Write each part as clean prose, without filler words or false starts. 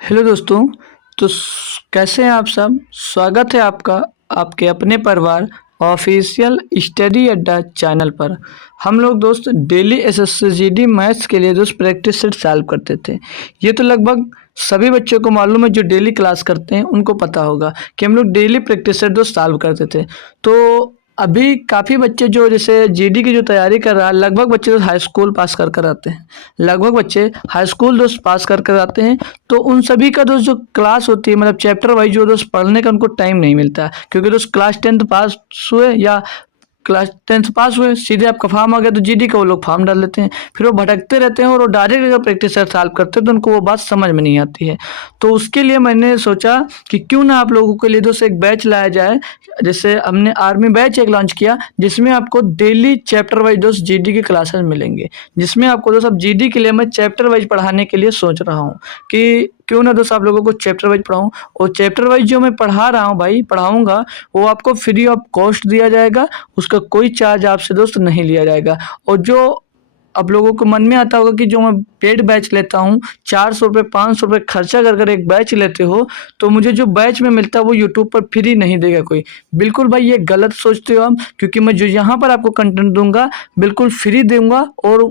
Hello दोस्तों। कैसे हैं आप सब। स्वागत है आपका आपके अपने परिवार ऑफिशियल स्टडी अड्डा चैनल पर। हम लोग दोस्त डेली एसएससी जीडी मैथ्स के लिए दोस्त प्रैक्टिस सेट सॉल्व करते थे। ये तो लगभग सभी बच्चों को मालूम है, जो डेली क्लास करते हैं उनको पता होगा कि हम लोग डेली प्रैक्टिस सेट दोस्त सॉल्व करते थे। तो अभी काफ़ी बच्चे जो जैसे जीडी की जो तैयारी कर रहा है, लगभग बच्चे हाई स्कूल पास कर आते हैं। लगभग बच्चे हाई स्कूल दोस्त पास कर आते हैं। तो उन सभी का दोस्त जो क्लास होती है, मतलब चैप्टर वाइज जो दोस्त पढ़ने का उनको टाइम नहीं मिलता है, क्योंकि दोस्त क्लास 10th पास हुए या क्लास 10th पास हुए, सीधे आपका फॉर्म आ गया तो जीडी का वो लोग फॉर्म डाल लेते हैं। फिर वो भटकते रहते हैं और वो डायरेक्ट अगर प्रैक्टिस सॉल्व करते हैं तो उनको वो बात समझ में नहीं आती है। तो उसके लिए मैंने सोचा कि क्यों ना आप लोगों के लिए दोस्त एक बैच लाया जाए। जैसे हमने आर्मी बैच एक लॉन्च किया, जिसमें आपको डेली चैप्टर वाइज दोस्त जीडी के क्लासेस मिलेंगे, जिसमें आपको दोस्त अब जीडी के लिए मैं चैप्टर वाइज पढ़ाने के लिए सोच रहा हूँ कि क्यों ना दोस्त आप लोगों को चैप्टर वाइज पढ़ाऊँ। और चैप्टर वाइज जो मैं पढ़ा रहा हूँ भाई, पढ़ाऊँगा, वो आपको फ्री ऑफ कॉस्ट दिया जाएगा। उसका कोई चार्ज आपसे दोस्त नहीं लिया जाएगा। और जो आप लोगों को मन में आता होगा कि जो मैं पेड बैच लेता हूँ, 400 रुपये 500 रुपये खर्चा कर एक बैच लेते हो, तो मुझे जो बैच में मिलता है वो यूट्यूब पर फ्री नहीं देगा कोई। बिल्कुल भाई, ये गलत सोचते हो आप, क्योंकि मैं जो यहाँ पर आपको कंटेंट दूंगा बिल्कुल फ्री दूंगा, और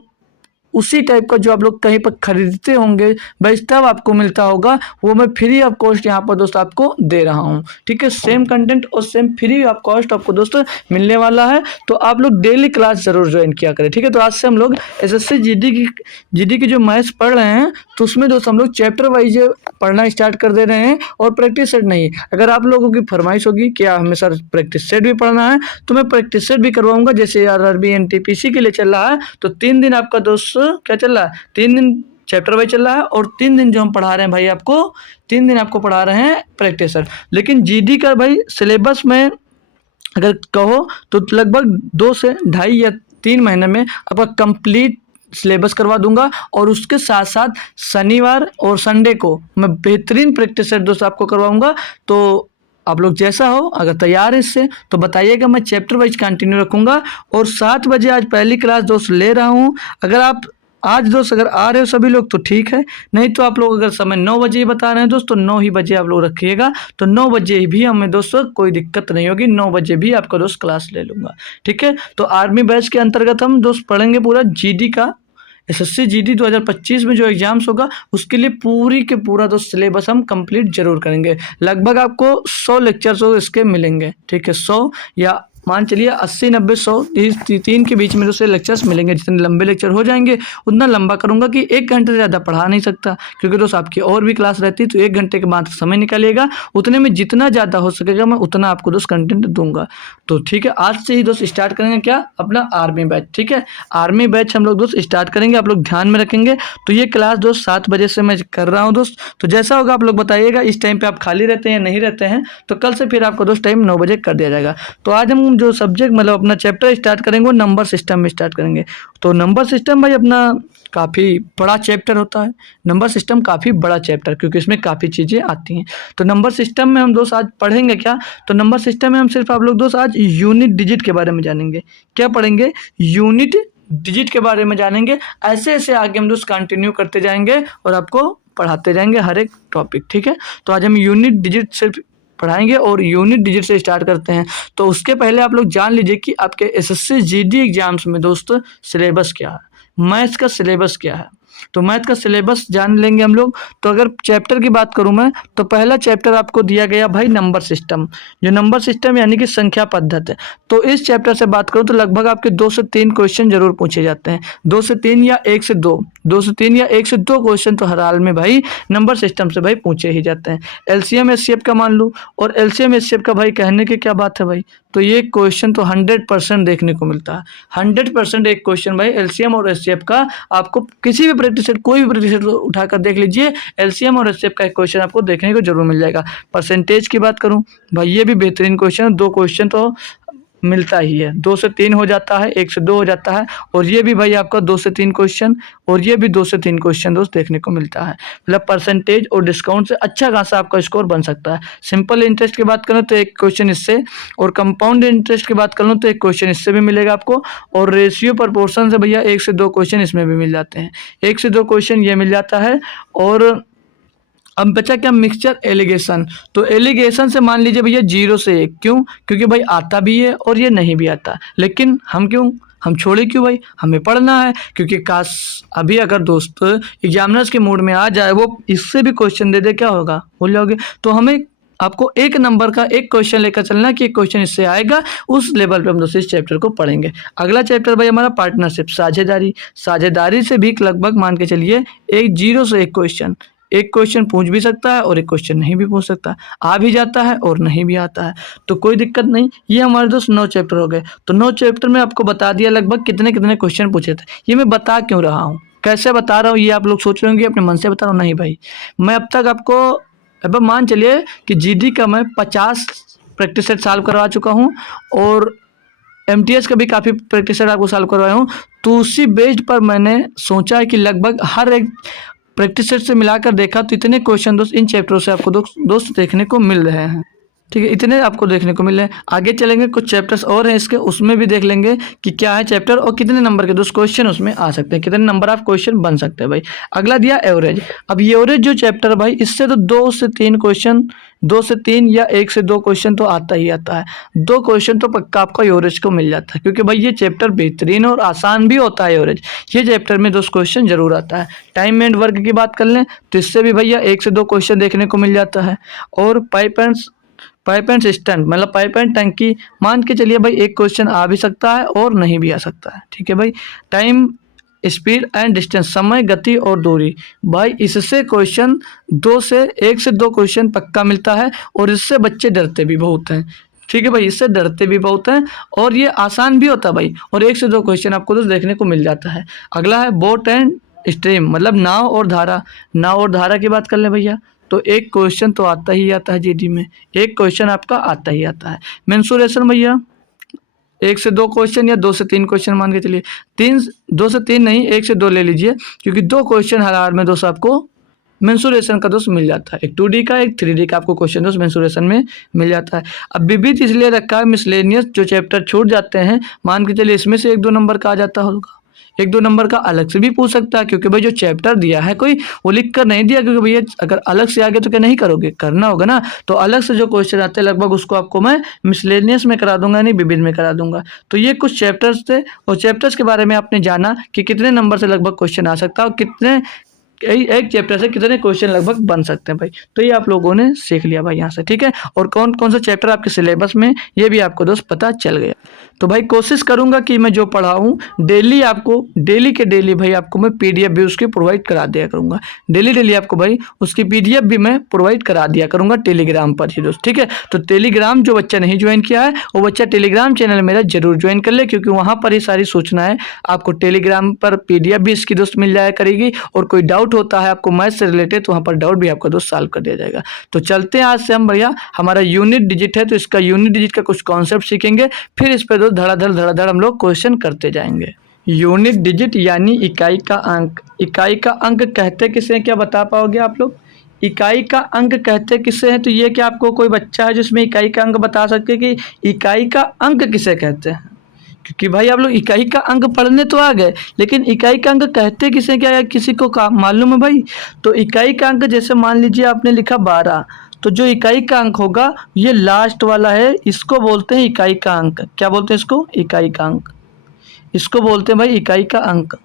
उसी टाइप का जो आप लोग कहीं पर खरीदते होंगे भाई तब आपको मिलता होगा, वो मैं फ्री ऑफ कॉस्ट यहाँ पर दोस्त आपको दे रहा हूँ। ठीक है, सेम कंटेंट और सेम फ्री ऑफ कॉस्ट आपको दोस्त मिलने वाला है। तो आप लोग डेली क्लास जरूर ज्वाइन किया करें। ठीक है, तो आज से हम लोग एसएससी जीडी की जो मैथ्स पढ़ रहे हैं, तो उसमें दोस्त हम लोग चैप्टर वाइज पढ़ना स्टार्ट कर दे रहे हैं और प्रैक्टिस सेट नहीं। अगर आप लोगों की फरमाइश होगी कि हमें सर प्रैक्टिस सेट भी पढ़ना है, तो मैं प्रैक्टिस सेट भी करवाऊंगा। जैसे आरआरबी एनटीपीसी के लिए चल रहा है, तो 3 दिन आपका दोस्त क्या चल रहा है, 3 दिन चैप्टर वाइज चल रहा है, और 3 दिन जो हम पढ़ा रहे हैं भाई आपको, 3 दिन आपको पढ़ा रहे हैं प्रैक्टिस सेट। लेकिन जीडी का भाई सिलेबस में अगर कहो तो लगभग 2 से ढाई या 3 महीने में आपका कंप्लीट सिलेबस करवा दूंगा। और उसके साथ साथ शनिवार और संडे को मैं बेहतरीन प्रैक्टिस सेट दोस्त आपको करवाऊंगा। तो आप लोग जैसा हो, अगर तैयार है इससे तो बताइएगा, मैं चैप्टर वाइज कंटिन्यू रखूंगा। और 7 बजे आज पहली क्लास दोस्त ले रहा हूँ। अगर आप आज दोस्त अगर आ रहे हो सभी लोग तो ठीक है, नहीं तो आप लोग अगर समय 9 बजे ही बता रहे हैं दोस्त, तो 9 ही बजे आप लोग रखिएगा। तो 9 बजे भी हमें दोस्तों कोई दिक्कत नहीं होगी, 9 बजे भी आपका दोस्त क्लास ले लूँगा। ठीक है, तो आर्मी बैच के अंतर्गत हम दोस्त पढ़ेंगे पूरा जीडी का। एसएससी जीडी 2025 में जो एग्जाम्स होगा उसके लिए पूरी के पूरा दोस्त सिलेबस हम कंप्लीट जरूर करेंगे। लगभग आपको 100 लेक्चर्स इसके मिलेंगे। ठीक है, 100 या मान चलिए 80 90 100 3 के बीच में दोस्तों लेक्चर्स मिलेंगे। जितने लंबे लेक्चर हो जाएंगे उतना लंबा करूंगा कि 1 घंटे से ज़्यादा पढ़ा नहीं सकता, क्योंकि दोस्त आपकी और भी क्लास रहती है। तो 1 घंटे के बाद समय निकालिएगा, उतने में जितना ज़्यादा हो सकेगा मैं उतना आपको दोस्त कंटेंट दूंगा। तो ठीक है, आज से ही दोस्त स्टार्ट करेंगे क्या, अपना आर्मी बैच। ठीक है, आर्मी बैच हम लोग दोस्त स्टार्ट करेंगे, आप लोग ध्यान में रखेंगे। तो ये क्लास दोस्त 7 बजे से मैं कर रहा हूँ दोस्त। तो जैसा होगा आप लोग बताइएगा, इस टाइम पे आप खाली रहते हैं या नहीं रहते हैं, तो कल से फिर आपको दोस्त टाइम 9 बजे कर दिया जाएगा। तो आज हम जो सब्जेक्ट मतलब अपना चैप्टर स्टार्ट करेंगे वो नंबर सिस्टम में स्टार्ट करेंगे। तो नंबर सिस्टम भाई अपना काफ़ी बड़ा चैप्टर होता है। नंबर सिस्टम काफ़ी बड़ा चैप्टर, क्योंकि इसमें काफ़ी चीज़ें आती हैं। तो नंबर सिस्टम में हम दोस्त आज पढ़ेंगे क्या, तो नंबर सिस्टम में हम सिर्फ आप लोग दोस्त आज यूनिट डिजिट के बारे में जानेंगे। क्या पढ़ेंगे, यूनिट डिजिट के बारे में जानेंगे। ऐसे ऐसे आगे हम दोस्त कंटिन्यू करते जाएंगे और आपको पढ़ाते जाएंगे हर एक टॉपिक। ठीक है, तो आज हम यूनिट डिजिट सिर्फ पढ़ाएंगे और यूनिट डिजिट से स्टार्ट करते हैं। तो उसके पहले आप लोग जान लीजिए कि आपके एसएससी जीडी एग्जाम्स में दोस्त सिलेबस क्या है, मैथ्स का सिलेबस क्या है। तो मैथ का सिलेबस जान लेंगे हम लोग। तो अगर चैप्टर की बात करूं मैं, तो पहला चैप्टर आपको दिया गया भाई नंबर सिस्टम। जो नंबर सिस्टम यानी कि संख्या पद्धति है। तो इस चैप्टर से बात करूं तो लगभग आपके 2 से 3 क्वेश्चन जरूर पूछे जाते हैं। 2 से 3 या 1 से 2, 2 से 3 या 1 से 2 क्वेश्चन तो हर हाल में भाई नंबर सिस्टम से भाई पूछे ही जाते हैं। एलसीएम एचसीएफ का मान लूँ, और एलसीएम एचसीएफ का भाई कहने की क्या बात है भाई, तो ये क्वेश्चन तो 100% देखने को मिलता है। 100% एक क्वेश्चन भाई एलसीएम और एचसीएफ का आपको किसी भी प्रैक्टिस सेट, कोई भी प्रैक्टिस सेट उठाकर देख लीजिए, एलसीएम और एचसीएफ का एक क्वेश्चन आपको देखने को जरूर मिल जाएगा। परसेंटेज की बात करूं भाई, ये भी बेहतरीन क्वेश्चन है। 2 क्वेश्चन तो मिलता ही है, 2 से 3 हो जाता है, 1 से 2 हो जाता है, और ये भी भाई आपका 2 से 3 क्वेश्चन, और ये भी 2 से 3 क्वेश्चन दोस्त देखने को मिलता है। मतलब परसेंटेज और डिस्काउंट से अच्छा खासा आपका स्कोर बन सकता है। सिंपल इंटरेस्ट की बात करूँ तो एक क्वेश्चन इससे, और कंपाउंड इंटरेस्ट की बात करूँ तो एक क्वेश्चन इससे भी मिलेगा आपको, और रेशियो प्रपोर्शन से भैया 1 से 2 क्वेश्चन इसमें भी मिल जाते हैं। 1 से 2 क्वेश्चन ये मिल जाता है। और अब बचा क्या, मिक्सचर एलिगेशन। तो एलिगेशन से मान लीजिए भैया 0 से 1, क्यों? क्योंकि भाई आता भी है और ये नहीं भी आता, लेकिन हम छोड़े क्यों भाई, हमें पढ़ना है। क्योंकि काश अभी अगर दोस्त एग्जामिनर्स के मूड में आ जाए, वो इससे भी क्वेश्चन दे दे, क्या होगा, भूल जाओगे। तो हमें आपको एक नंबर का एक क्वेश्चन लेकर चलना कि एक क्वेश्चन इससे आएगा, उस लेवल पे हम दोस्तों इस चैप्टर को पढ़ेंगे। अगला चैप्टर भाई हमारा पार्टनरशिप, साझेदारी। साझेदारी से भी लगभग मान के चलिए 0 से 1 क्वेश्चन, एक क्वेश्चन पूछ भी सकता है और एक क्वेश्चन नहीं भी पूछ सकता, आ भी जाता है और नहीं भी आता है, तो कोई दिक्कत नहीं। ये हमारे दोस्त 9 चैप्टर हो गए। तो 9 चैप्टर में आपको बता दिया लगभग कितने कितने क्वेश्चन पूछे थे। ये मैं बता क्यों रहा हूँ, कैसे बता रहा हूँ, ये आप लोग सोच रहे होंगे अपने मन से बता रहा हूँ, नहीं भाई। मैं अब तक आपको, अब मान चलिए कि जीडी का मैं 50 प्रैक्टिस सेट सॉल्व करवा चुका हूँ और एमटीएस का भी काफ़ी प्रैक्टिस सेट आपको सॉल्व करवाया हूँ। तो उसी बेस्ड पर मैंने सोचा है कि लगभग हर एक प्रैक्टिस सेट से मिलाकर देखा तो इतने क्वेश्चन दोस्त इन चैप्टरों से आपको दोस्त देखने को मिल रहे हैं। ठीक है, इतने आपको देखने को मिल रहे हैं। आगे चलेंगे, कुछ चैप्टर्स और हैं इसके, उसमें भी देख लेंगे कि क्या है चैप्टर और कितने नंबर के दोस्त क्वेश्चन उसमें आ सकते हैं, कितने नंबर ऑफ क्वेश्चन बन सकते हैं भाई। अगला दिया एवरेज। अब ये एवरेज जो चैप्टर भाई, इससे तो 2 से 3 क्वेश्चन, 2 से 3 या 1 से 2 क्वेश्चन तो आता ही आता है। 2 क्वेश्चन तो पक्का आपका एवरेज को मिल जाता है, क्योंकि भाई ये चैप्टर बेहतरीन और आसान भी होता है एवरेज। ये चैप्टर में 2 क्वेश्चन जरूर आता है। टाइम एंड वर्क की बात कर लें तो इससे भी भैया 1 से 2 क्वेश्चन देखने को मिल जाता है। और पाइप एंड सिस्टम मतलब पाइप एंड टंकी, मान के चलिए भाई 1 क्वेश्चन आ भी सकता है और नहीं भी आ सकता है। ठीक है भाई। टाइम, स्पीड एंड डिस्टेंस, समय, गति और दूरी, भाई इससे क्वेश्चन 1 से 2 क्वेश्चन पक्का मिलता है और इससे बच्चे डरते भी बहुत हैं। ठीक है भाई, इससे डरते भी बहुत हैं और ये आसान भी होता है भाई, और 1 से 2 क्वेश्चन आपको तो देखने को मिल जाता है। अगला है बोट एंड स्ट्रीम, मतलब नाव और धारा। नाव और धारा की बात कर ले भैया, तो 1 क्वेश्चन तो आता ही आता है जीडी में, 1 क्वेश्चन आपका आता ही आता है। मेंसुरेशन भैया 1 से 2 क्वेश्चन या 2 से 3 क्वेश्चन मान के चलिए, 2 से 3 नहीं, 1 से 2 ले लीजिए, क्योंकि 2 क्वेश्चन हर हाल में दोस्त आपको मेंसुरेशन का दोस्त मिल जाता है। एक 2D का, एक 3D का आपको क्वेश्चन दोस्त मेंसुरेशन में मिल जाता है। अब विविध इसलिए रखा है, मिसलेनियस जो चैप्टर छूट जाते हैं, मान के चलिए इसमें से 1-2 नंबर का आ जाता होगा, 1-2 नंबर का अलग से भी पूछ सकता है, क्योंकि भाई जो चैप्टर दिया है कोई वो लिख कर नहीं दिया, क्योंकि भैया अगर अलग से आ गया तो क्या नहीं करोगे, करना होगा ना। तो अलग से जो क्वेश्चन आते हैं लगभग उसको आपको मैं मिसलेनियस में करा दूंगा, नहीं विविध में करा दूंगा। तो ये कुछ चैप्टर्स थे और चैप्टर्स के बारे में आपने जाना कि कितने नंबर से लगभग क्वेश्चन आ सकता है और कितने एक चैप्टर से कितने क्वेश्चन लगभग बन सकते हैं भाई। तो ये आप लोगों ने सीख लिया भाई यहाँ से। ठीक है, और कौन कौन सा चैप्टर आपके सिलेबस में ये भी आपको दोस्त पता चल गया। तो भाई कोशिश करूंगा कि मैं जो पढ़ाऊँ डेली आपको, डेली के डेली भाई आपको मैं PDF भी उसकी प्रोवाइड करा दिया करूँगा। डेली आपको भाई उसकी PDF भी मैं प्रोवाइड करा दिया करूँगा टेलीग्राम पर ही दोस्त। ठीक है, तो टेलीग्राम जो बच्चा नहीं ज्वाइन किया है वो बच्चा टेलीग्राम चैनल मेरा जरूर ज्वाइन कर ले, क्योंकि वहाँ पर ही सारी सूचनाएं आपको टेलीग्राम पर PDF भी इसकी दोस्त मिल जाया करेगी। और कोई डाउट होता है आपको मैथ से रिलेटेड तो वहाँ पर डाउट भी आपका दोस्त सॉल्व कर दिया जाएगा। तो चलते हैं आज से हम भैया, हमारा यूनिट डिजिट है तो इसका यूनिट डिजिट का कुछ कॉन्सेप्ट सीखेंगे, फिर इस पर धड़ाधड़ हम लोग क्वेश्चन करते जाएंगे। यूनिट डिजिट यानी इकाई का अंक। इकाई का अंक कहते किसे हैं, क्या बता पाओगे आप लोग? इकाई का अंक कहते किसे हैं? तो ये क्या आपको कोई बच्चा है जिसमें इकाई का अंक बता सके कि इकाई का अंक किसे कहते हैं? क्योंकि भाई आप लोग इकाई का अंक पढ़ने तो आ गए, लेकिन इकाई का अंक कहते किसे, क्या किसी को मालूम है भाई? तो इकाई का अंक जैसे मान लीजिए आपने लिखा 12, तो जो इकाई का अंक होगा ये लास्ट वाला है, इसको बोलते हैं इकाई का अंक। क्या बोलते हैं इसको? इकाई का अंक। इसको बोलते हैं भाई इकाई का अंक,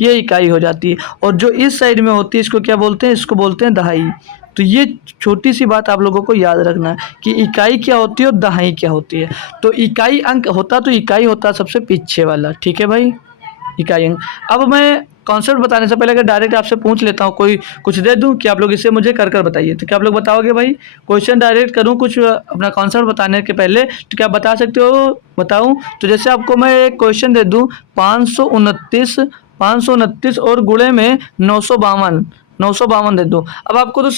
ये इकाई हो जाती है। और जो इस साइड में होती है इसको क्या बोलते हैं? इसको बोलते हैं दहाई। तो ये छोटी सी बात आप लोगों को याद रखना है कि इकाई क्या होती है और दहाई क्या होती है। तो इकाई अंक होता तो इकाई होता सबसे पीछे वाला। ठीक है भाई, इकाई अंक। अब मैं कॉन्सेप्ट बताने से पहले अगर डायरेक्ट आपसे पूछ लेता हूँ, कोई कुछ दे दूँ कि आप लोग इसे मुझे कर बताइए, तो क्या आप लोग बताओगे भाई? क्वेश्चन डायरेक्ट करूँ कुछ अपना कॉन्सेप्ट बताने के पहले, तो क्या बता सकते हो? बताऊँ तो जैसे आपको मैं एक क्वेश्चन दे दूँ 529 और गुणे में 952 दे दूँ। अब आपको तो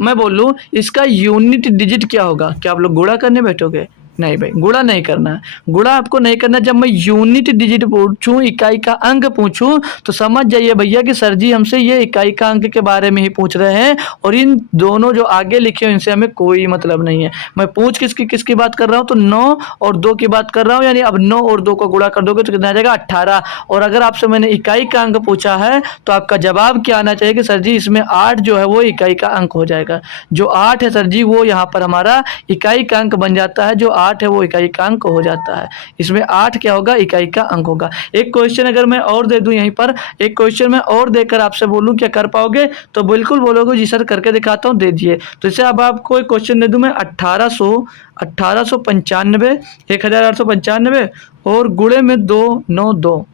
मैं बोल लूँ इसका यूनिट डिजिट क्या होगा, क्या आप लोग गुणा करने बैठोगे? नहीं भाई, गुणा नहीं करना है, गुणा आपको नहीं करना। जब मैं यूनिट डिजिट पूछूं, इकाई का अंक पूछूं, तो समझ जाइए भैया कि सर जी हमसे ये इकाई का अंक के बारे में ही पूछ रहे हैं, और इन दोनों जो आगे लिखे हैं इनसे हमें कोई मतलब नहीं है। मैं पूछ किसकी किसकी बात कर रहा हूँ, तो 9 और 2 की बात कर रहा हूँ। यानी अब 9 और 2 को गुणा कर दोगे तो कितना आ जाएगा, 18। और अगर आपसे मैंने इकाई का अंक पूछा है तो आपका जवाब क्या आना चाहिए कि सर जी इसमें 8 जो है वो इकाई का अंक हो जाएगा। जो 8 है सर जी वो यहाँ पर हमारा इकाई का अंक बन जाता है, जो 8 है वो इकाई का अंक हो जाता है। इसमें 8 क्या होगा, इकाई का अंक होगा। एक क्वेश्चन अगर मैं और दे दूं यहीं पर, एक क्वेश्चन मैं और देकर आपसे बोलूं क्या कर पाओगे, तो बिल्कुल बोलोगे जी सर करके दिखाता हूँ, दे दिए। तो इससे अब आपको एक क्वेश्चन दे दूं मैं, 1895 1895 और गुणे में 292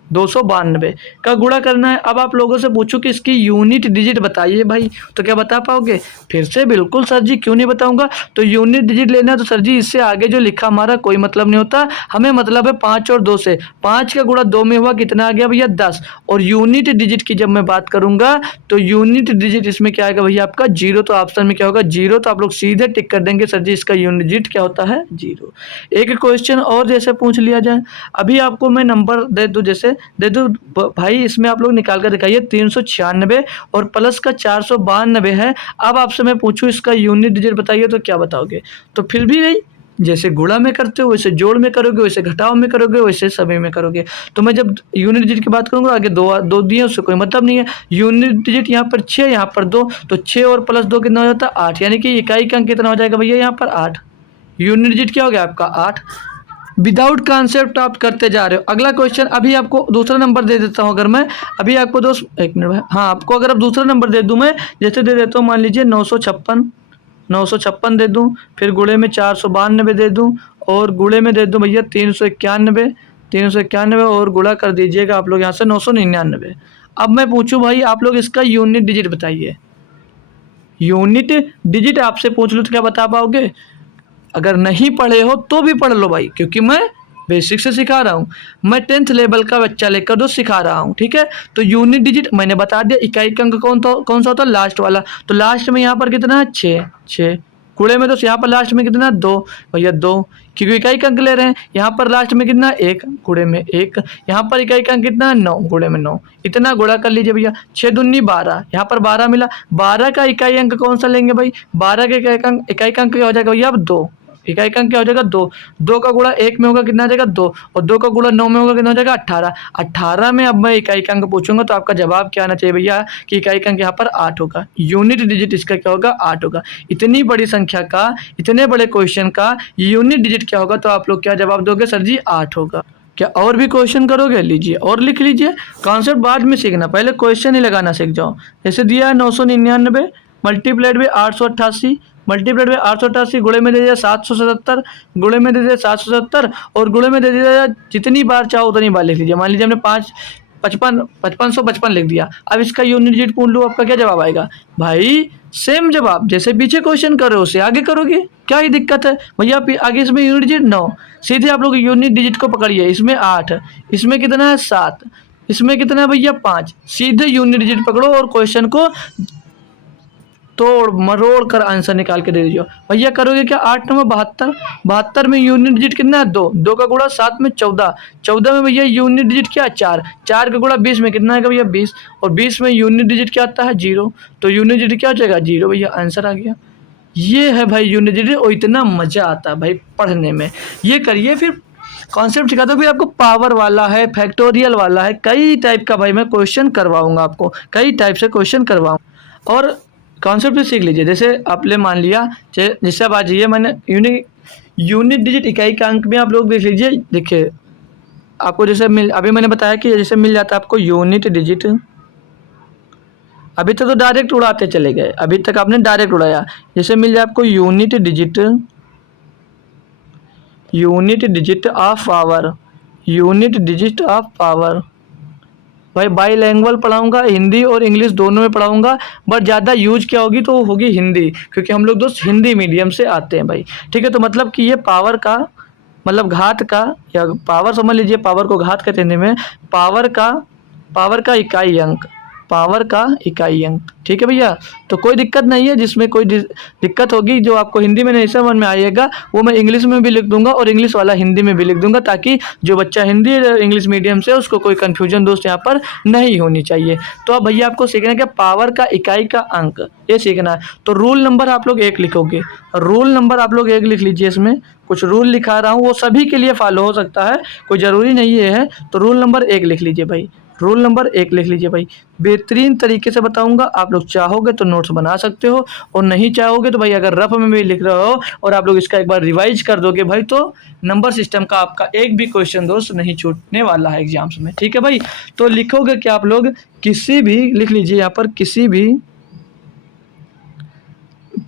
का गुणा करना है। अब आप लोगों से पूछूं कि इसकी यूनिट डिजिट बताइए भाई, तो क्या बता पाओगे? फिर से बिल्कुल सर जी क्यों नहीं बताऊंगा। तो यूनिट डिजिट लेना है तो सर जी इससे आगे जो लिखा हमारा कोई मतलब नहीं होता, हमें मतलब है 5 और 2 से। 5 का गुणा 2 में हुआ कितना आ गया भैया, 10। और यूनिट डिजिट की जब मैं बात करूंगा तो यूनिट डिजिट इसमें क्या आएगा भैया आपका 0। तो ऑप्शन में क्या होगा, 0। तो आप लोग सीधे टिक कर देंगे सर जी इसका यूनिट डिजिट क्या होता है, 0। एक क्वेश्चन और जैसे पूछ लिया जाए, अभी आपको मैं नंबर दे दूं, जैसे दे दूं भाई, इसमें आप लोग निकाल कर दिखाइए, 396 और प्लस का 492 है। अब आपसे मैं पूछूं इसका यूनिट डिजिट बताइए तो क्या बताओगे? तो फिर भी नहीं, जैसे गुणा में करते हो वैसे जोड़ में करोगे, वैसे घटाव में करोगे, वैसे सभी में करोगे। तो मैं जब यूनिट डिजिट की बात करूंगा, आगे दो दो दिए उससे कोई मतलब नहीं है। यूनिट डिजिट यहाँ पर 6, यहाँ पर 2, तो 6 और प्लस 2 कितना हो जाता है, 8। यानी कि इकाई का अंक कितना हो जाएगा भैया यहाँ पर 8। यूनिट डिजिट क्या हो गया आपका 8। विदाउट कॉन्सेप्ट आप करते जा रहे हो। अगला क्वेश्चन, अभी आपको दूसरा नंबर दे देता हूँ। अगर मैं अभी आपको दोस्त, एक मिनट भाई, हाँ आपको अगर अब दूसरा नंबर दे दूँ मैं, जैसे दे देता हूँ मान लीजिए 956 दे दूँ, फिर गुणे में 492 दे दूँ, और गुणे में दे दूँ भैया 391 और गुणा कर दीजिएगा आप लोग यहाँ से 999। अब मैं पूछूँ भाई आप लोग इसका यूनिट डिजिट बताइए। यूनिट डिजिट आपसे पूछ लो तो क्या बता पाओगे? अगर नहीं पढ़े हो तो भी पढ़ लो भाई, क्योंकि मैं बेसिक से सिखा रहा हूँ, मैं 10th लेवल का बच्चा लेकर तो सिखा रहा हूँ, ठीक है। तो यूनिट डिजिट मैंने बता दिया, इकाई का अंक कौन सा होता है, लास्ट वाला। तो लास्ट में यहाँ पर कितना है, 6। गुणे में तो यहाँ पर लास्ट में कितना, 2 भैया 2, क्योंकि इकाई का अंक ले रहे हैं। यहाँ पर लास्ट में कितना, 1, गुणे में 1। यहाँ पर इकाई का अंक कितना है, 9, गुणे में 9। इतना गुणा कर लीजिए भैया, 6 दूनी 12, यहाँ पर 12 मिला। 12 का इकाई अंक कौन सा लेंगे भाई, 12 के इकाई का अंक क्या हो जाएगा भैया, अब 2। इकाई का अंक क्या हो जाएगा, 2। 2 का गुणा 1 में होगा कितना आ जाएगा, 2। और 2 का गुणा 9 में होगा कितना हो जाएगा, 18। 18 में अब मैं इकाई का अंक पूछूंगा तो आपका जवाब क्या आना चाहिए भैया कि इकाई का अंक यहाँ पर 8 होगा। यूनिट डिजिट इसका क्या होगा, 8 होगा। इतनी बड़ी संख्या का, इतने बड़े क्वेश्चन का यूनिट डिजिट क्या होगा, तो आप लोग क्या जवाब दोगे, सर जी 8 होगा। क्या और भी क्वेश्चन करोगे, लीजिए और लिख लीजिए। कॉन्सेप्ट बाद में सीखना, पहले क्वेश्चन ही लगाना सीख जाओ। जैसे दिया है 999 मल्टीप्लाइड में 888, मल्टीप्लाइड में 888, गुणे में दे दिया 777, गुणे में दे दिया 777, और गुणे में दे दिया जितनी बार चाहो उतनी बार लिख लीजिए। मान लीजिए हमने 5555 लिख दिया। अब इसका यूनिट डिजिट पूछ लो, आपका क्या जवाब आएगा भाई, सेम जवाब जैसे पीछे क्वेश्चन कर रहे हो उसे आगे करोगे, क्या ही दिक्कत है भैया। आगे इसमें यूनिट डिजिट 9, सीधे आप लोग यूनिट डिजिट को पकड़िए। इसमें 8, इसमें कितना है 7, इसमें कितना है भैया 5। सीधे यूनिट डिजिट पकड़ो और क्वेश्चन को तोड़ मरोड़ कर आंसर निकाल के दे दीजिए भैया। करोगे क्या, 8 9 72, 72 में यूनिट डिजिट कितना है, 2। 2 का गुणा 7 में 14, 14 में भैया यूनिट डिजिट क्या है, 4। 4 का गुणा 20 में कितना आएगा भैया, 20। और 20 में यूनिट डिजिट क्या आता है, 0। तो यूनिट डिजिट क्या हो जाएगा, 0 भैया, आंसर आ गया। ये है भाई यूनिट डिजिट, और इतना मज़ा आता है भाई पढ़ने में। ये करिए, फिर कॉन्सेप्ट सिखाता हूँ। फिर आपको पावर वाला है, फैक्टोरियल वाला है, कई टाइप का भाई मैं क्वेश्चन करवाऊँगा आपको, कई टाइप से क्वेश्चन करवाऊँ। और कॉन्सेप्ट भी सीख लीजिए। जैसे आपने मान लिया, जैसे अब आ जाइए, मैंने यूनिट डिजिट इकाई का अंक में आप लोग देख लीजिए। देखिए आपको जैसे अभी मैंने बताया कि जैसे मिल जाता है आपको यूनिट डिजिट। अभी तक तो डायरेक्ट उड़ाते चले गए, अभी तक आपने डायरेक्ट उड़ाया। जैसे मिल जाए आपको unit digit of power, unit digit of power. भाई बाईलैंग्वेज पढ़ाऊंगा, हिंदी और इंग्लिश दोनों में पढ़ाऊंगा, बट ज़्यादा यूज क्या होगी तो होगी हिंदी, क्योंकि हम लोग दोस्त हिंदी मीडियम से आते हैं भाई, ठीक है। तो मतलब कि ये पावर का मतलब घात का, या पावर समझ लीजिए, पावर को घात कहते हैं में, पावर का इकाई अंक, पावर का इकाई अंक। ठीक है भैया, तो कोई दिक्कत नहीं है, जिसमें कोई दिक्कत होगी जो आपको हिंदी में नहीं समझ में आएगा वो मैं इंग्लिश में भी लिख दूंगा और इंग्लिश वाला हिंदी में भी लिख दूंगा, ताकि जो बच्चा हिंदी इंग्लिश मीडियम से उसको कोई कन्फ्यूजन दोस्त यहाँ पर नहीं होनी चाहिए। तो अब भैया आपको सीखना है कि पावर का इकाई का अंक, ये सीखना है। तो रूल नंबर आप लोग 1 लिखोगे, रूल नंबर आप लोग 1 लिख लीजिए। इसमें कुछ रूल लिखा रहा हूँ वो सभी के लिए फॉलो हो सकता है, कोई ज़रूरी नहीं है। तो रूल नंबर 1 लिख लीजिए भाई, रूल नंबर 1 लिख लीजिए भाई। बेहतरीन तरीके से बताऊंगा, आप लोग चाहोगे तो नोट्स बना सकते हो और नहीं चाहोगे तो भाई अगर रफ में भी लिख रहे हो और आप लोग इसका एक बार रिवाइज कर दोगे भाई, तो नंबर सिस्टम का आपका एक भी क्वेश्चन दोस्त नहीं छूटने वाला है एग्जाम्स में। ठीक है भाई, तो लिखोगे कि आप लोग किसी भी, लिख लीजिए यहाँ पर, किसी भी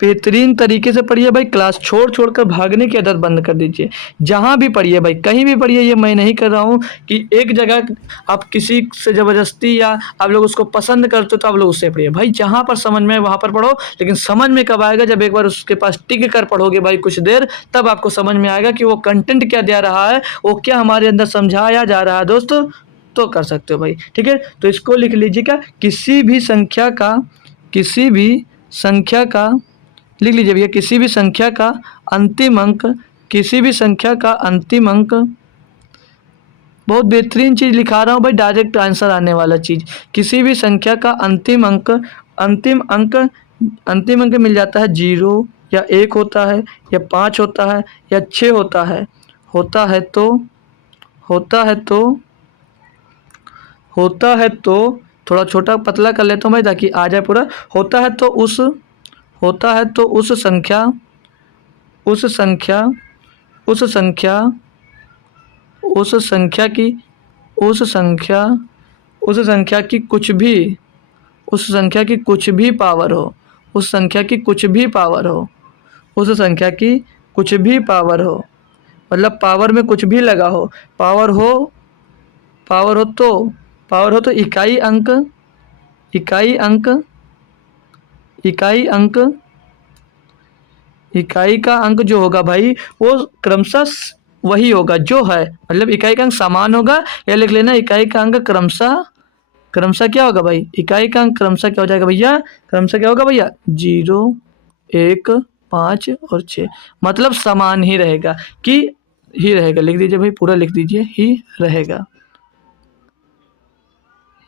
बेहतरीन तरीके से पढ़िए भाई। क्लास छोड़ कर भागने की आदत बंद कर दीजिए। जहाँ भी पढ़िए भाई, कहीं भी पढ़िए, ये मैं नहीं कर रहा हूँ कि एक जगह आप किसी से ज़बरदस्ती या आप लोग उसको पसंद करते हो तो आप लोग उससे पढ़िए भाई। जहाँ पर समझ में वहाँ पर पढ़ो, लेकिन समझ में कब आएगा, जब एक बार उसके पास टिक कर पढ़ोगे भाई कुछ देर, तब आपको समझ में आएगा कि वो कंटेंट क्या दे रहा है, वो क्या हमारे अंदर समझाया जा रहा है दोस्तों, तो कर सकते हो भाई। ठीक है, तो इसको लिख लीजिएगा, किसी भी संख्या का, किसी भी संख्या का, लिख लीजिए भैया, किसी भी संख्या का अंतिम अंक, किसी भी संख्या का अंतिम अंक, बहुत बेहतरीन चीज़ लिखा रहा हूँ भाई, डायरेक्ट आंसर आने वाला चीज़। किसी भी संख्या का अंतिम अंक, अंतिम अंक, अंतिम अंक मिल जाता है 0 या 1 होता है या 5 होता है या 6 होता है। होता है तो, होता है तो, होता है तो, थोड़ा छोटा पतला कर लेता हूँ भाई ताकि आ जाए पूरा। होता है तो उस, होता है तो उस संख्या, उस संख्या, उस संख्या, उस संख्या की, उस संख्या, उस संख्या की कुछ भी, उस संख्या की कुछ भी पावर हो, उस संख्या की कुछ भी पावर हो, उस संख्या की कुछ भी पावर हो, मतलब पावर में कुछ भी लगा हो, पावर हो, पावर हो तो, पावर हो तो इकाई अंक, इकाई अंक, इकाई अंक, इकाई का अंक जो होगा भाई वो क्रमशः वही होगा जो है, मतलब इकाई का अंक समान होगा, या लिख लेना इकाई का अंक क्रमशः, क्रमशः क्या होगा भाई, इकाई का अंक क्रमशः क्या हो जाएगा भैया, क्रमशः क्या होगा भैया, 0, 1, 5 और 6, मतलब समान ही रहेगा, कि ही रहेगा। लिख दीजिए भाई, पूरा लिख दीजिए, ही रहेगा,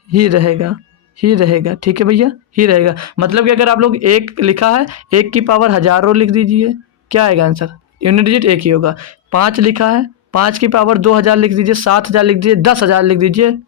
ही रहेगा, ही रहेगा। ठीक है भैया, ही रहेगा, मतलब कि अगर आप लोग 1 लिखा है, 1 की पावर हज़ारों लिख दीजिए, क्या आएगा आंसर, यूनिट डिजिट 1 ही होगा। 5 लिखा है, 5 की पावर 2000 लिख दीजिए, 7000 लिख दीजिए, 10,000 लिख दीजिए,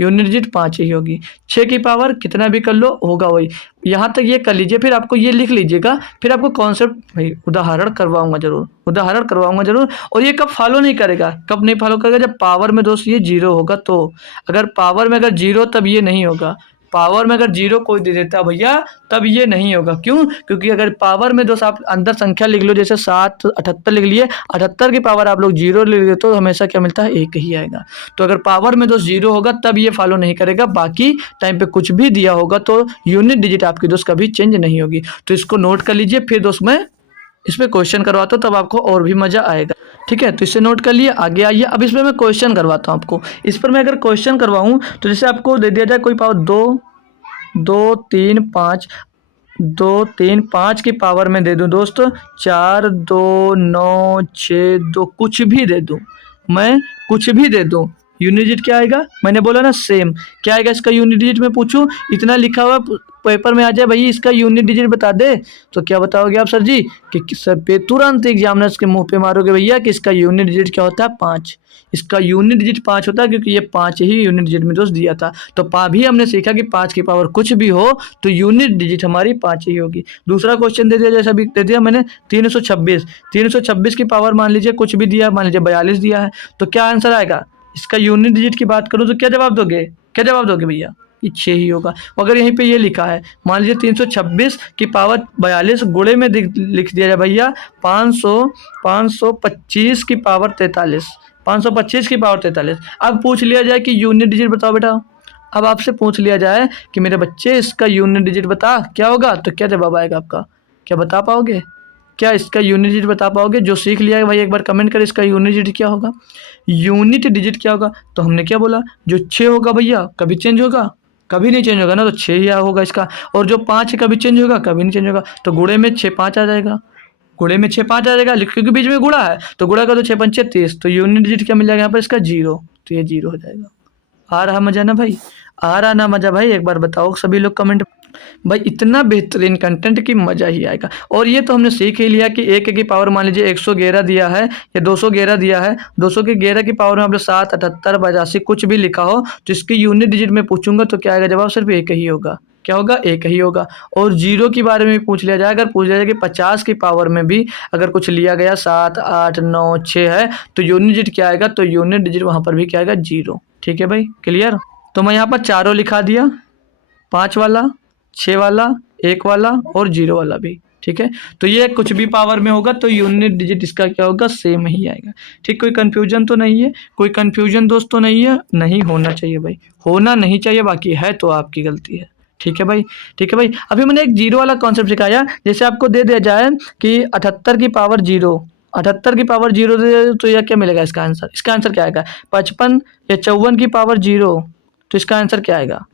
यूनिट डिजिट 5 ही होगी। 6 की पावर कितना भी कर लो होगा वही। यहाँ तक ये कर लीजिए, फिर आपको ये लिख लीजिएगा, फिर आपको कॉन्सेप्ट भाई उदाहरण करवाऊंगा जरूर, उदाहरण करवाऊंगा जरूर। और ये कब फॉलो नहीं करेगा, कब नहीं फॉलो करेगा, जब पावर में दोस्त ये 0 होगा तो। अगर पावर में अगर 0 तब ये नहीं होगा, पावर में अगर 0 कोई दे देता भैया तब ये नहीं होगा। क्यों, क्योंकि अगर पावर में दोस्त आप अंदर संख्या लिख लो, जैसे 7 78 लिख लिए, 78 की पावर आप लोग 0 लिख लेते तो हमेशा क्या मिलता है, 1 ही आएगा। तो अगर पावर में दोस्त 0 होगा तब ये फॉलो नहीं करेगा, बाकी टाइम पे कुछ भी दिया होगा तो यूनिट डिजिट आपकी दोस्त कभी चेंज नहीं होगी। तो इसको नोट कर लीजिए, फिर दोस्त मैं इस पर क्वेश्चन करवाता हूँ तब आपको और भी मज़ा आएगा। ठीक है, तो इसे नोट कर लिए, आगे आइए। अब इसमें मैं क्वेश्चन करवाता हूँ आपको। इस पर मैं अगर क्वेश्चन करवाऊँ तो जैसे आपको दे दिया जाए कोई पावर 2, 2, 3, 5, 2, 3, 5 की पावर में दे दूँ दोस्त 4, 2, 9, 6, 2, कुछ भी दे दूँ, मैं कुछ भी दे दूँ, यूनिट डिजिट क्या आएगा, मैंने बोला ना सेम, क्या आएगा इसका यूनिट डिजिट। मैं पूछूं इतना लिखा हुआ पेपर में आ जाए भाई इसका यूनिट डिजिट बता दे, तो क्या बताओगे आप सर जी, कि सर पे तुरंत एग्जामिनर्स के मुंह पे मारोगे भैया कि इसका यूनिट डिजिट क्या होता है, 5। इसका यूनिट डिजिट 5 होता है, क्योंकि ये 5 ही यूनिट डिजिट में दोस्त दिया था। तो भी हमने सीखा कि 5 की पावर कुछ भी हो तो यूनिट डिजिट हमारी 5 ही होगी। दूसरा क्वेश्चन दे दिया, जैसा भी दे दिया मैंने 326, 326 की पावर मान लीजिए कुछ भी दिया, मान लीजिए 42 दिया है, तो क्या आंसर आएगा। इसका यूनिट डिजिट की बात करूँ तो क्या जवाब दोगे, क्या जवाब दोगे भैया, ये 6 ही होगा। अगर यहीं पे ये लिखा है, मान लीजिए 326 की पावर 42 गुणे में लिख दिया जाए भैया 525 की पावर 43, 525 की पावर 43। अब पूछ लिया जाए कि यूनिट डिजिट बताओ बेटा, अब आपसे पूछ लिया जाए कि मेरे बच्चे इसका यूनिट डिजिट बता, क्या होगा, तो क्या जवाब आएगा आपका, क्या बता पाओगे, क्या इसका यूनिट डिजिट बता पाओगे। जो सीख लिया है भाई एक बार कमेंट करें इसका यूनिट डिजिट क्या होगा, यूनिट डिजिट क्या होगा। तो हमने क्या बोला, जो 6 होगा भैया कभी चेंज होगा, कभी नहीं चेंज होगा ना, तो 6 ही होगा इसका। और जो 5 है कभी चेंज होगा, कभी नहीं चेंज होगा, तो गुणे में 6 5 आ जाएगा, गुणे में 6 5 आ जाएगा, क्योंकि बीच में गुणा है तो गुणा का तो 6 पंचे 30, तो यूनिट डिजिट क्या मिल जाएगा यहाँ पर इसका 0, तो ये 0 हो जाएगा। आ रहा मजा ना भाई, आ रहा ना मजा भाई, एक बार बताओ सभी लोग कमेंट। भाई इतना बेहतरीन कंटेंट की मजा ही आएगा। और ये तो हमने सीख ही लिया कि एक की पावर मान लीजिए 111 दिया है या 211 दिया है, 200 के 11 की पावर में आपने 7 78 85 कुछ भी लिखा हो तो इसकी यूनिट डिजिट में पूछूंगा तो क्या आएगा जवाब, सिर्फ एक ही होगा। क्या होगा, एक ही होगा। और जीरो के बारे में पूछ लिया जाए, अगर पूछ लिया जाए कि 50 की पावर में भी अगर कुछ लिया गया 7 8 9 6 है तो यूनिट डिजिट क्या आएगा, तो यूनिट डिजिट वहाँ पर भी क्या आएगा, 0। ठीक है भाई, क्लियर। तो मैं यहाँ पर चारों लिखा दिया, 5 वाला, 6 वाला, 1 वाला और 0 वाला भी। ठीक है, तो ये कुछ भी पावर में होगा तो यूनिट डिजिट इसका क्या होगा, सेम ही आएगा। ठीक, कोई कंफ्यूजन तो नहीं है, कोई कंफ्यूजन दोस्त तो नहीं है, नहीं होना चाहिए भाई, होना नहीं चाहिए, बाकी है तो आपकी गलती है। ठीक है भाई, ठीक है भाई। अभी मैंने एक 0 वाला कॉन्सेप्ट सिखाया, जैसे आपको दे दिया जाए कि 78 की पावर 0, 78 की पावर 0 दे दे तो यह क्या मिलेगा, इसका आंसर क्या आएगा, 55 या 54 की पावर 0, तो इसका आंसर क्या आएगा,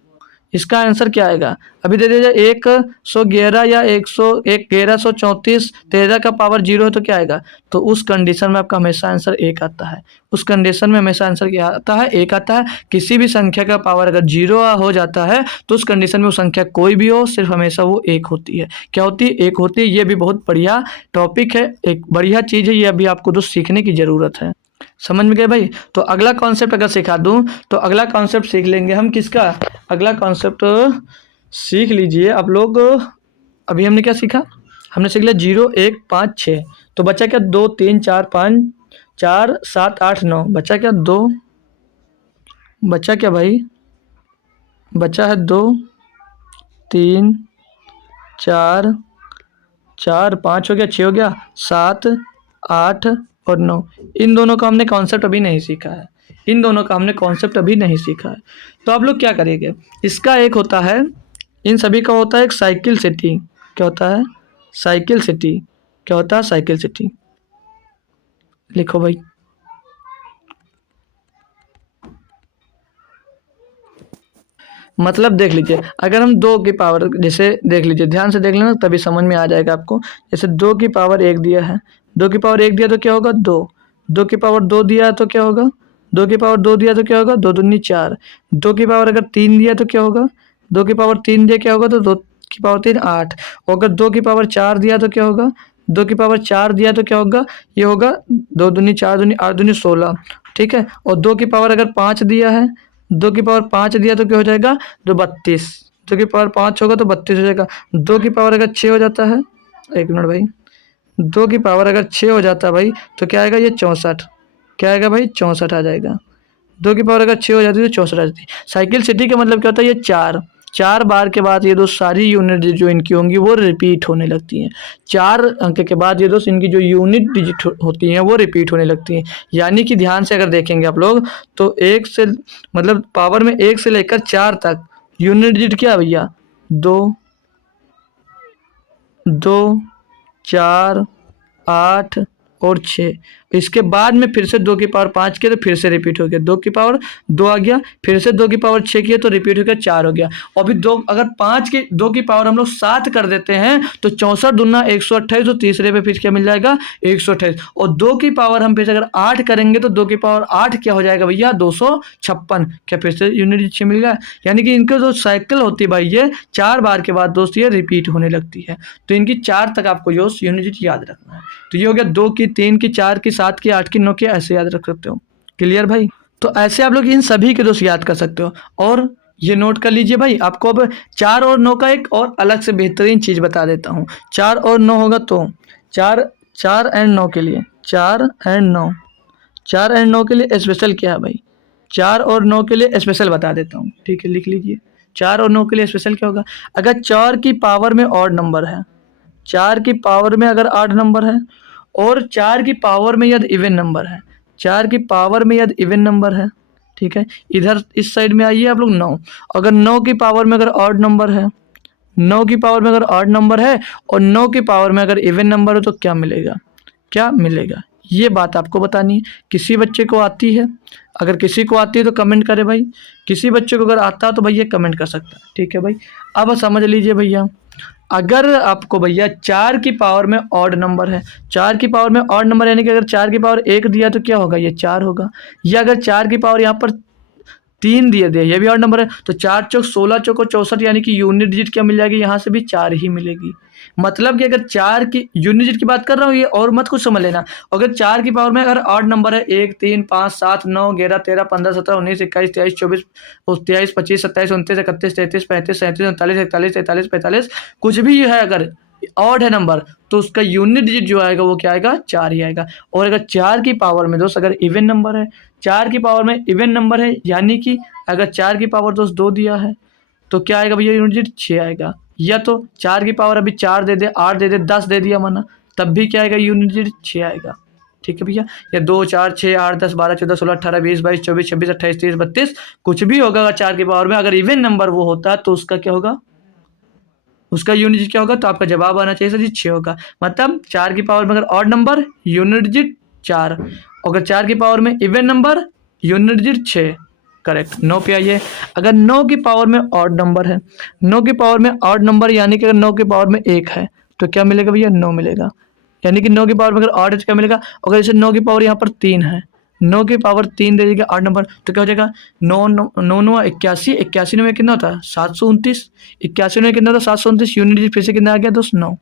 इसका आंसर क्या आएगा। अभी दे दीजिए 111 या 1134 13 का पावर 0 है तो क्या आएगा, तो उस कंडीशन में आपका हमेशा आंसर 1 आता है। उस कंडीशन में हमेशा आंसर क्या आता है, 1 आता है। किसी भी संख्या का पावर अगर 0 हो जाता है तो उस कंडीशन में वो संख्या कोई भी हो, सिर्फ हमेशा वो 1 होती है। क्या होती है, 1 होती है। ये भी बहुत बढ़िया टॉपिक है, एक बढ़िया चीज़ है, ये अभी आपको दोस्त सीखने की ज़रूरत है। समझ में गए भाई। तो अगला कॉन्सेप्ट अगर सिखा दूं तो अगला कॉन्सेप्ट सीख लेंगे हम किसका, अगला कॉन्सेप्ट सीख लीजिए आप लोग। अभी हमने क्या सीखा, हमने सीख लिया 0 1 5 6, तो बचा क्या 2 3 4 5 4 7 8 9, बचा क्या 2, बचा क्या भाई, बचा है 2 3 4 4 5 हो गया, 6 हो गया, 7 8 और 9। इन दोनों का हमने कॉन्सेप्ट अभी नहीं सीखा है, इन दोनों का हमने कॉन्सेप्ट अभी नहीं सीखा है। तो आप लोग क्या करेंगे, इसका एक होता है, इन सभी का होता है एक साइकिल सिटी। क्या होता है, साइकिल सिटी। क्या होता है, साइकिल सिटी। लिखो भाई, मतलब देख लीजिए, अगर हम 2 की पावर, जैसे देख लीजिए, ध्यान से देख लेना तभी समझ में आ जाएगा आपको। जैसे 2 की पावर 1 दिया है, 2 की पावर 1 दिया तो क्या होगा 2, 2 की पावर 2 दिया है तो क्या होगा, 2 की पावर 2 दिया तो क्या होगा, 2 दूनी 4, 2 की पावर अगर 3 दिया तो क्या होगा, 2 की पावर 3 दिया क्या होगा, तो 2 की पावर 3 8, और अगर 2 की पावर 4 दिया तो क्या होगा, 2 की पावर 4 दिया तो क्या होगा, ये होगा 2 दूनी 4 दूनी 8 दूनी 16। ठीक है, और 2 की पावर अगर 5 दिया है, 2 की पावर 5 दिया तो क्या हो जाएगा, तो 32, 2 की पावर 5 होगा तो 32 हो जाएगा। 2 की पावर अगर 6 हो जाता है, एक मिनट भाई, 2 की पावर अगर 6 हो जाता है भाई तो क्या आएगा, ये 64, क्या आएगा भाई 64 आ जाएगा। 2 की पावर अगर 6 हो जाती है तो 64 आ जाती है। साइकिल सिटी का मतलब क्या होता है, ये 4 बार के बाद ये दोस्त सारी यूनिट जो इनकी होंगी वो रिपीट होने लगती हैं। 4 अंक के बाद ये दोस्त इनकी जो यूनिट डिजिट होती हैं वो रिपीट होने लगती हैं। यानी कि ध्यान से अगर देखेंगे आप लोग तो 1 से मतलब पावर में 1 से लेकर 4 तक यूनिट डिजिट क्या भैया, 2 2 4 8 और 6। इसके बाद में फिर से 2 की पावर 5 किया तो फिर से रिपीट हो गया, 2 की पावर 2 आ गया, फिर से 2 की पावर 6 किया तो रिपीट हो गया 4 हो गया। और फिर 2 अगर 5 की 2 की पावर हम लोग 7 कर देते हैं तो 64 दूना 128, तो तीसरे पे फिर क्या मिल जाएगा 128। और 2 की पावर हम फिर से अगर 8 करेंगे तो 2 की पावर 8 क्या हो जाएगा भैया 256, क्या फिर से यूनिट 6 मिल गया। यानी कि इनकी जो साइकिल होती है भाई ये 4 बार के बाद दोस्त ये रिपीट होने लगती है। तो इनकी 4 तक आपको जो यूनिट याद रखना है। तो ये हो गया 2 की 3 की 4 की 7 की 8 की 9 की, ऐसे याद रख सकते हो। क्लियर भाई। तो ऐसे आप लोग इन सभी के दोस्त याद कर सकते हो। और ये नोट कर लीजिए भाई, आपको अब 4 और 9 का एक और अलग से बेहतरीन चीज़ बता देता हूँ। 4 और 9 होगा तो 4 एंड 9 के लिए 4 एंड 9, 4 एंड 9 के लिए स्पेशल क्या है भाई, 4 और 9 के लिए स्पेशल बता देता हूँ। ठीक है, लिख लीजिए 4 और 9 के लिए स्पेशल क्या होगा। अगर 4 की पावर में ऑड नंबर है, 4 की पावर में अगर 8 नंबर है, और 4 की पावर में यदि इवन नंबर है, 4 की पावर में यदि इवन नंबर है, ठीक है, इधर इस साइड में आइए आप लोग 9, अगर 9 की पावर में अगर ऑड नंबर है, 9 की पावर में अगर ऑड नंबर है और 9 की पावर में अगर इवन नंबर हो तो क्या मिलेगा, क्या मिलेगा, ये बात आपको बतानी है। किसी बच्चे को आती है, अगर किसी को आती है तो कमेंट करे भाई, किसी बच्चे को अगर आता है तो भैया कमेंट कर सकता है, ठीक है भाई। अब समझ लीजिए भैया, अगर आपको भैया 4 की पावर में ऑड नंबर है, 4 की पावर में ऑड नंबर यानी कि अगर 4 की पावर 1 दिया तो क्या होगा, ये 4 होगा। या अगर 4 की पावर यहाँ पर 3 दिए दिए, ये भी ऑड नंबर है, तो 4 चौक 16 चौको 64 यानी कि यूनिट डिजिट क्या मिल जाएगी, यहाँ से भी 4 ही मिलेगी। मतलब कि अगर 4 की यूनिट डिजिट की बात कर रहा हूँ ये, और मत कुछ समझ लेना। अगर 4 की पावर में अगर ऑड नंबर है 1 3 5 7 9 11 13 15 17 19 21 23 24 23 25 27 29 31 33 35 37 39 41 43 45 कुछ भी है, अगर ऑड है नंबर तो उसका यूनिट डिजिट जो आएगा वो क्या आएगा, 4 ही आएगा। और अगर 4 की पावर में दोस्त अगर इवन नंबर है, 4 की पावर में इवन नंबर है यानी कि अगर 4 की पावर दोस्त 2 दिया है तो क्या आएगा भैया, यूनिट डिजिट 6 आएगा। या तो 4 की पावर अभी 4 दे दे, 8 दे दे, 10 दे दिया माना, तब भी क्या आएगा, यूनिट डिजिट 6 आएगा, ठीक है भैया। या 2 4 6 8 10 12 14 16 18 20 22 24 26 28 30 32 कुछ भी होगा, अगर 4 की पावर में अगर इवन नंबर वो होता तो उसका क्या होगा, उसका यूनिट डिजिट क्या होगा, तो आपका जवाब आना चाहिए सर जी 6 होगा। मतलब 4 की पावर में अगर ऑड नंबर यूनिट डिजिट 4, अगर 4 की पावर में even number unit digit 6, correct. 9 पे आइए, अगर 9 की पावर में ऑड नंबर है, 9 की पावर में ऑड नंबर यानी कि अगर 9 की पावर में 1 है तो क्या मिलेगा भैया, 9 मिलेगा। यानी कि 9 की पावर में अगर ऑड है तो क्या मिलेगा, अगर जैसे 9 की पावर यहाँ पर 3 है, 9 की पावर 3 दे देगा ऑड नंबर तो क्या हो जाएगा, 9 9 9 9 81, 81 में कितना होता है 729, 81 में कितना होता है 729, यूनिट डिजिट फिर से कितना आ गया दोस्त 9,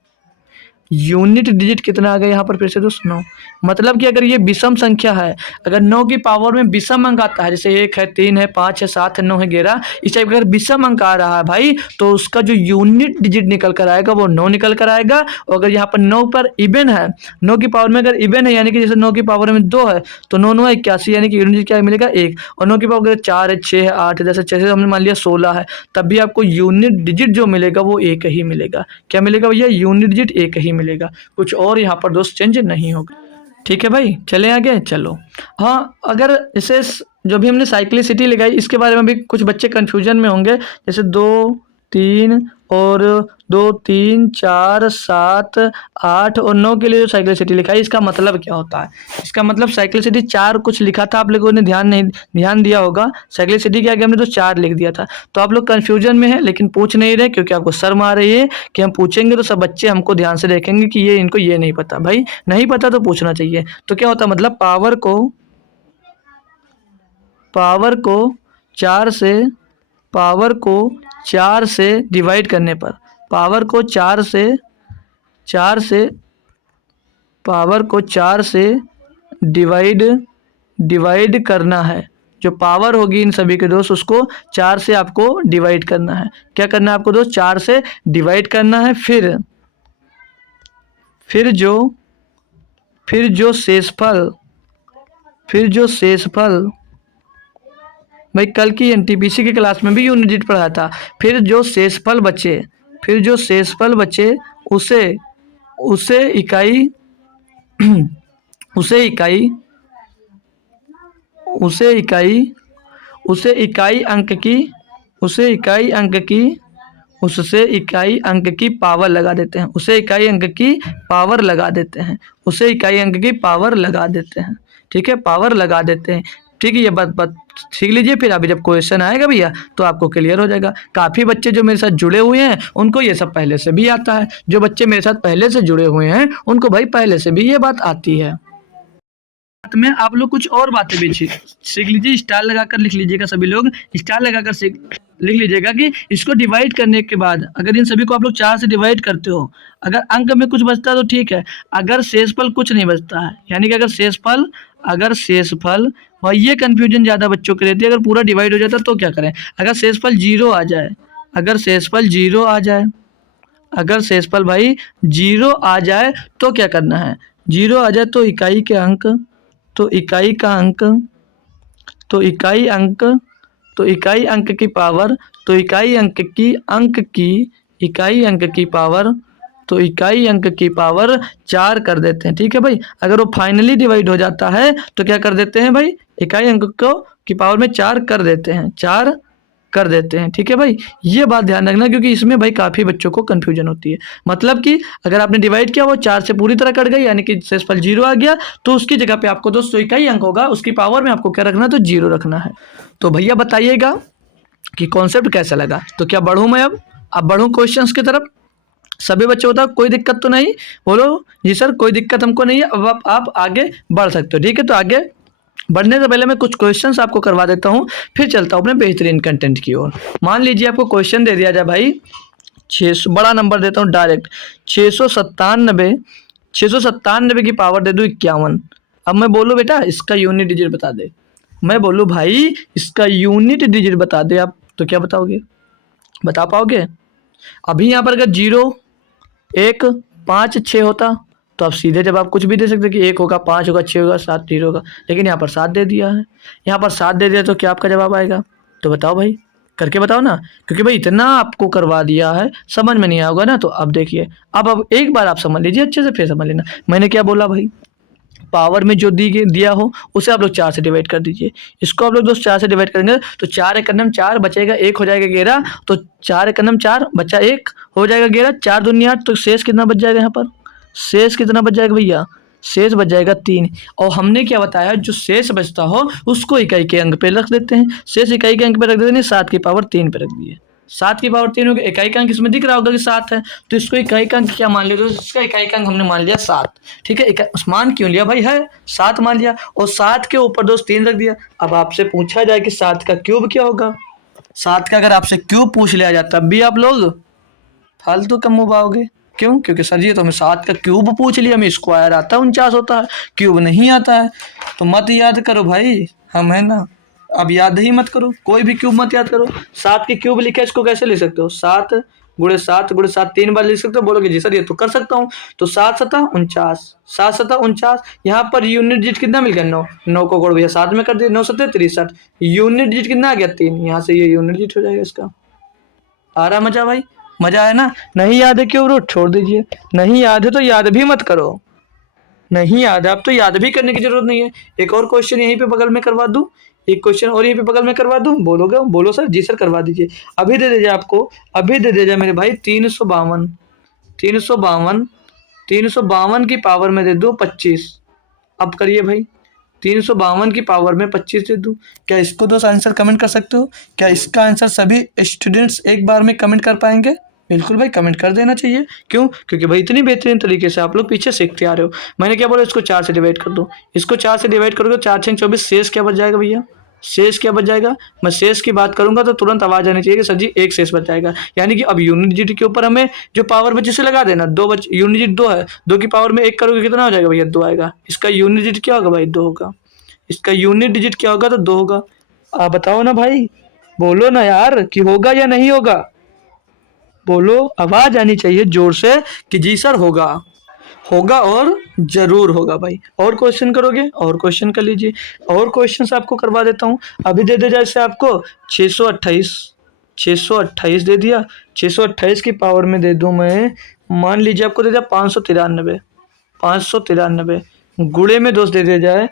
यूनिट डिजिट कितना आ गया यहाँ पर फिर से दोस्त 9। मतलब कि अगर ये विषम संख्या है, अगर 9 की पावर में विषम अंक आता है, जैसे 1 है 3 है 5 है 7 है 9 है 11, इस टाइप का अगर विषम अंक आ रहा है भाई तो उसका जो यूनिट डिजिट निकल कर आएगा वो 9 निकल कर आएगा। और अगर यहाँ पर 9 पर इवन है, 9 की पावर में अगर इवन है यानी कि जैसे 9 की पावर में 2 है तो 9 9 81 यानी कि यूनिट डिजिट क्या मिलेगा 1। और 9 की पावर अगर 4 है 6 है 8 है, जैसे 6 से हमने मान लिया 16 है, तब भी आपको यूनिट डिजिट जो मिलेगा वो 1 ही मिलेगा। क्या मिलेगा भैया, यूनिट डिजिट 1 ही मिलेगा, कुछ और यहाँ पर दोस्त चेंज नहीं होगा, ठीक है भाई। चले आगे, चलो। हाँ, अगर इसे जो भी हमने साइक्लिसिटी लगाई इसके बारे में भी कुछ बच्चे कन्फ्यूजन में होंगे, जैसे 2 3 और 2 3 4 7 8 और 9 के लिए जो साइक्लिसिटी लिखा है इसका मतलब क्या होता है। इसका मतलब साइक्लिसिटी 4 कुछ लिखा था, आप लोगों ने ध्यान दिया होगा, साइक्लिसिटी के आगे हमने तो 4 लिख दिया था, तो आप लोग कन्फ्यूजन में है लेकिन पूछ नहीं रहे क्योंकि आपको शर्म आ रही है कि हम पूछेंगे तो सब बच्चे हमको ध्यान से देखेंगे कि ये इनको ये नहीं पता। भाई नहीं पता तो पूछना चाहिए। तो क्या होता है, मतलब पावर को 4 से पावर को 4 से डिवाइड करने पर, पावर को 4 से पावर को 4 से डिवाइड करना है। जो पावर होगी इन सभी के दोस्त उसको 4 से आपको डिवाइड करना है। क्या करना है आपको दोस्त, 4 से डिवाइड करना है। फिर जो शेषफल भाई कल की एनटीपीसी की क्लास में भी यूनिट डिजिट पढ़ा था। फिर जो शेषफल बचे उसे इकाई अंक की पावर लगा देते हैं। ठीक है, पावर लगा देते हैं। ठीक है, ये बात सीख लीजिए, फिर अभी जब क्वेश्चन आएगा भैया तो आपको क्लियर हो जाएगा। काफ़ी बच्चे जो मेरे साथ जुड़े हुए हैं उनको ये सब पहले से भी आता है। जो बच्चे मेरे साथ पहले से जुड़े हुए हैं उनको भाई पहले से भी ये बात आती है। में आप लोग कुछ और बातें भी सीख लीजिए, स्टार लगाकर लिख लीजिएगा, सभी लोग स्टार लगाकर लिख लीजिएगा कि इसको डिवाइड करने के बाद अगर इन सभी को आप लोग 4 से डिवाइड करते हो, अगर अंक में कुछ बचता है तो ठीक है, अगर शेषफल कुछ नहीं बचता है यानी कि अगर शेषफल और ये कंफ्यूजन ज़्यादा बच्चों के रहती है, अगर पूरा डिवाइड हो जाता तो क्या करें, अगर शेषफल 0 आ जाए, अगर शेषफल भाई 0 आ जाए तो क्या करना है, 0 आ जाए तो इकाई अंक की पावर तो इकाई अंक की पावर 4 कर देते हैं। ठीक है भाई, अगर वो फाइनली डिवाइड हो जाता है तो क्या कर देते हैं भाई, इकाई अंक को की पावर में 4 कर देते हैं, 4 कर देते हैं। ठीक है भाई, ये बात ध्यान रखना क्योंकि इसमें भाई काफ़ी बच्चों को कन्फ्यूजन होती है। मतलब कि अगर आपने डिवाइड किया वो 4 से पूरी तरह कट गई यानी कि शेषफल 0 आ गया, तो उसकी जगह पे आपको दोस्तों इकाई अंक होगा, उसकी पावर में आपको क्या रखना है, तो 0 रखना है। तो भैया बताइएगा कि कॉन्सेप्ट कैसा लगा। तो क्या बढ़ूँ मैं अब बढ़ूँ क्वेश्चंस की तरफ। सभी बच्चे बताओ कोई दिक्कत तो नहीं, बोलो जी सर कोई दिक्कत हमको नहीं है। अब आप आगे बढ़ सकते हो। ठीक है, तो आगे बढ़ने से पहले मैं कुछ क्वेश्चंस आपको करवा देता हूँ, फिर चलता हूँ अपने बेहतरीन कंटेंट की ओर। मान लीजिए आपको क्वेश्चन दे दिया जाए भाई 600, बड़ा नंबर देता हूँ डायरेक्ट, 697, 697 की पावर दे दूँ 51। अब मैं बोलूँ बेटा इसका यूनिट डिजिट बता दे, मैं बोलूँ भाई इसका यूनिट डिजिट बता दे आप, तो क्या बताओगे, बता पाओगे? अभी यहाँ पर अगर 0, 1, 5, 6 होता तो आप सीधे जवाब कुछ भी दे सकते कि 1 होगा, 5 होगा, 6 होगा, 7 0 होगा, लेकिन यहाँ पर 7 दे दिया है। यहाँ पर 7 दे दिया तो क्या आपका जवाब आएगा? तो बताओ भाई, करके बताओ ना, क्योंकि भाई इतना आपको करवा दिया है, समझ में नहीं आएगा ना। तो अब देखिए, अब एक बार आप समझ लीजिए अच्छे से, फिर समझ लेना मैंने क्या बोला भाई। पावर में जो दिया हो उसे आप लोग 4 से डिवाइड कर दीजिए। इसको आप लोग दोस्त 4 से डिवाइड करेंगे तो 4 एकम 4 बचेगा, 1 हो जाएगा 11, तो 4 एकम 4 बचा 1 हो जाएगा 11, 4 दूनी 8, तो शेष कितना बच जाएगा यहाँ पर? शेष कितना बच जाएगा भैया? शेष बच जाएगा 3। और हमने क्या बताया, जो शेष बचता हो उसको इकाई के अंक पे रख देते हैं। शेष इकाई के अंक पे रख देते हैं, 7 की पावर 3 पे रख दिए। 7 की पावर 3 हो गया, इकाई का अंक इसमें दिख रहा होगा कि 7 है, तो इसको इकाई का अंक क्या मान लिया, तो इसका इकाई का अंक हमने मान लिया 7। ठीक है, मान क्यों लिया भाई, है 7 मान लिया, और 7 के ऊपर दोस्त 3 रख दिया। अब आपसे पूछा जाए कि 7 का क्यूब क्या होगा, 7 का अगर आपसे क्यूब पूछ लिया जाए तब भी आप लोग फालतू कम उबाओगे। क्यों? क्योंकि सर जी तो हमें 7 का क्यूब पूछ लिया, हमें स्क्वायर आता है 49 होता है, क्यूब नहीं आता है। तो मत याद करो भाई, हम है ना, अब याद ही मत करो, कोई भी क्यूब मत याद करो। 7 के क्यूब लिखा है, इसको कैसे लिख सकते हो? 7 गुणे 7 गुणे 7 3 बार लिख सकते हो। बोलोगे जी सर ये तो कर सकता हूँ। तो 7 सता 49, 7 सता 49, यहाँ पर यूनिट डिजिट कितना मिल गया? 9, 9 को गुण भैया 7 में कर दिया, 9 सत्ते 63, यूनिट डिजिट कितना आ गया? 3, यहाँ से ये यूनिट डिजिट हो जाएगा इसका। आ रहा मजा भाई? मजा है ना? नहीं याद है क्यों ब्रो, छोड़ दीजिए। नहीं याद है तो याद भी मत करो, नहीं याद है अब तो याद भी करने की जरूरत नहीं है। एक और क्वेश्चन यहीं पे बगल में करवा दूं, एक क्वेश्चन और यहीं पे बगल में करवा दूं, बोलोगे? बोलो सर। जी सर करवा दीजिए, अभी दे दीजिए आपको, अभी दे दीजिए मेरे भाई। 352, 352, 352 की पावर में दे दो 25। अब करिए भाई, 352 की पावर में 25 दे दूं। क्या इसको दोस्त आंसर कमेंट कर सकते हो? क्या इसका आंसर सभी स्टूडेंट्स एक बार में कमेंट कर पाएंगे? बिल्कुल भाई कमेंट कर देना चाहिए। क्यों? क्योंकि भाई इतनी बेहतरीन तरीके से आप लोग पीछे सीखते आ रहे हो। मैंने क्या बोला, इसको 4 से डिवाइड कर दो, इसको 4 से डिवाइड करोगे 4 6 24, शेष क्या बच जाएगा भैया? शेष क्या बच जाएगा? मैं शेष की बात करूंगा तो तुरंत आवाज आनी चाहिए कि सर जी एक शेष बच जाएगा। यानी कि अब यूनिट डिजिट के ऊपर हमें जो पावर बची उसे लगा देना। यूनिट डिजिट 2 है, 2 की पावर में 1 करोगे कितना हो जाएगा भैया? 2 आएगा। इसका यूनिट डिजिट क्या होगा भाई? 2 होगा। इसका यूनिट डिजिट क्या होगा? तो 2 होगा। आप बताओ ना भाई, बोलो ना यार कि होगा या नहीं होगा, बोलो, आवाज आनी चाहिए जोर से कि जी सर होगा, होगा और जरूर होगा भाई। और क्वेश्चन करोगे? और क्वेश्चन कर लीजिए, और क्वेश्चन आपको करवा देता हूँ। अभी दे दे जैसे आपको 628, 628 दे दिया, 628 की पावर में दे दूं मैं, मान लीजिए आपको दे दिया 593, 593 गुणे में दोस्त दे दिया जाए,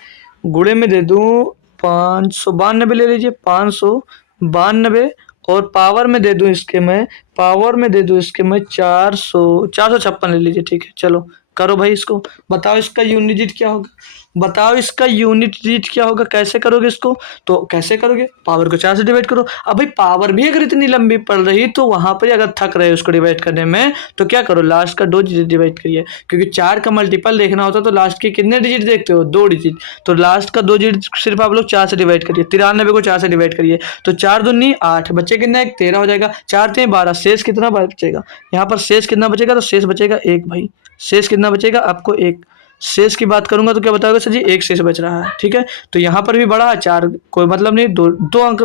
गुणे में दे दूं 592 ले लीजिए, 592, और पावर में दे दूं इसके मैं, पावर में दे दूं इसके मैं 456 ले लीजिए। ठीक है चलो करो भाई इसको, बताओ इसका यूनिट डिजिट क्या होगा, बताओ इसका यूनिट डिजिट क्या होगा, कैसे करोगे इसको? तो कैसे करोगे, पावर को 4 से डिवाइड करो। अब भाई पावर भी अगर इतनी लंबी पड़ रही तो वहां पर अगर थक रहे उसको डिवाइड करने में तो क्या करो, लास्ट का 2 डिजिट डिवाइड करिए, क्योंकि 4 का मल्टीपल देखना होता तो लास्ट के कितने डिजिट देखते हो? 2 डिजिट, तो लास्ट का 2 डिजिट सिर्फ आप लोग 4 से डिवाइड करिए। 93 को 4 से डिवाइड करिए तो 4 दूनी 8, बच्चे कितना? 1 13 हो जाएगा, 4 3 12, शेष कितना बचेगा? यहाँ पर शेष कितना बचेगा? तो शेष बचेगा 1 भाई, शेष कितना बचेगा आपको? 1। शेष की बात करूंगा तो क्या बताओगे सर जी? 1 शेष बच रहा है। ठीक है, तो यहाँ पर भी बड़ा 4, कोई मतलब नहीं, दो अंक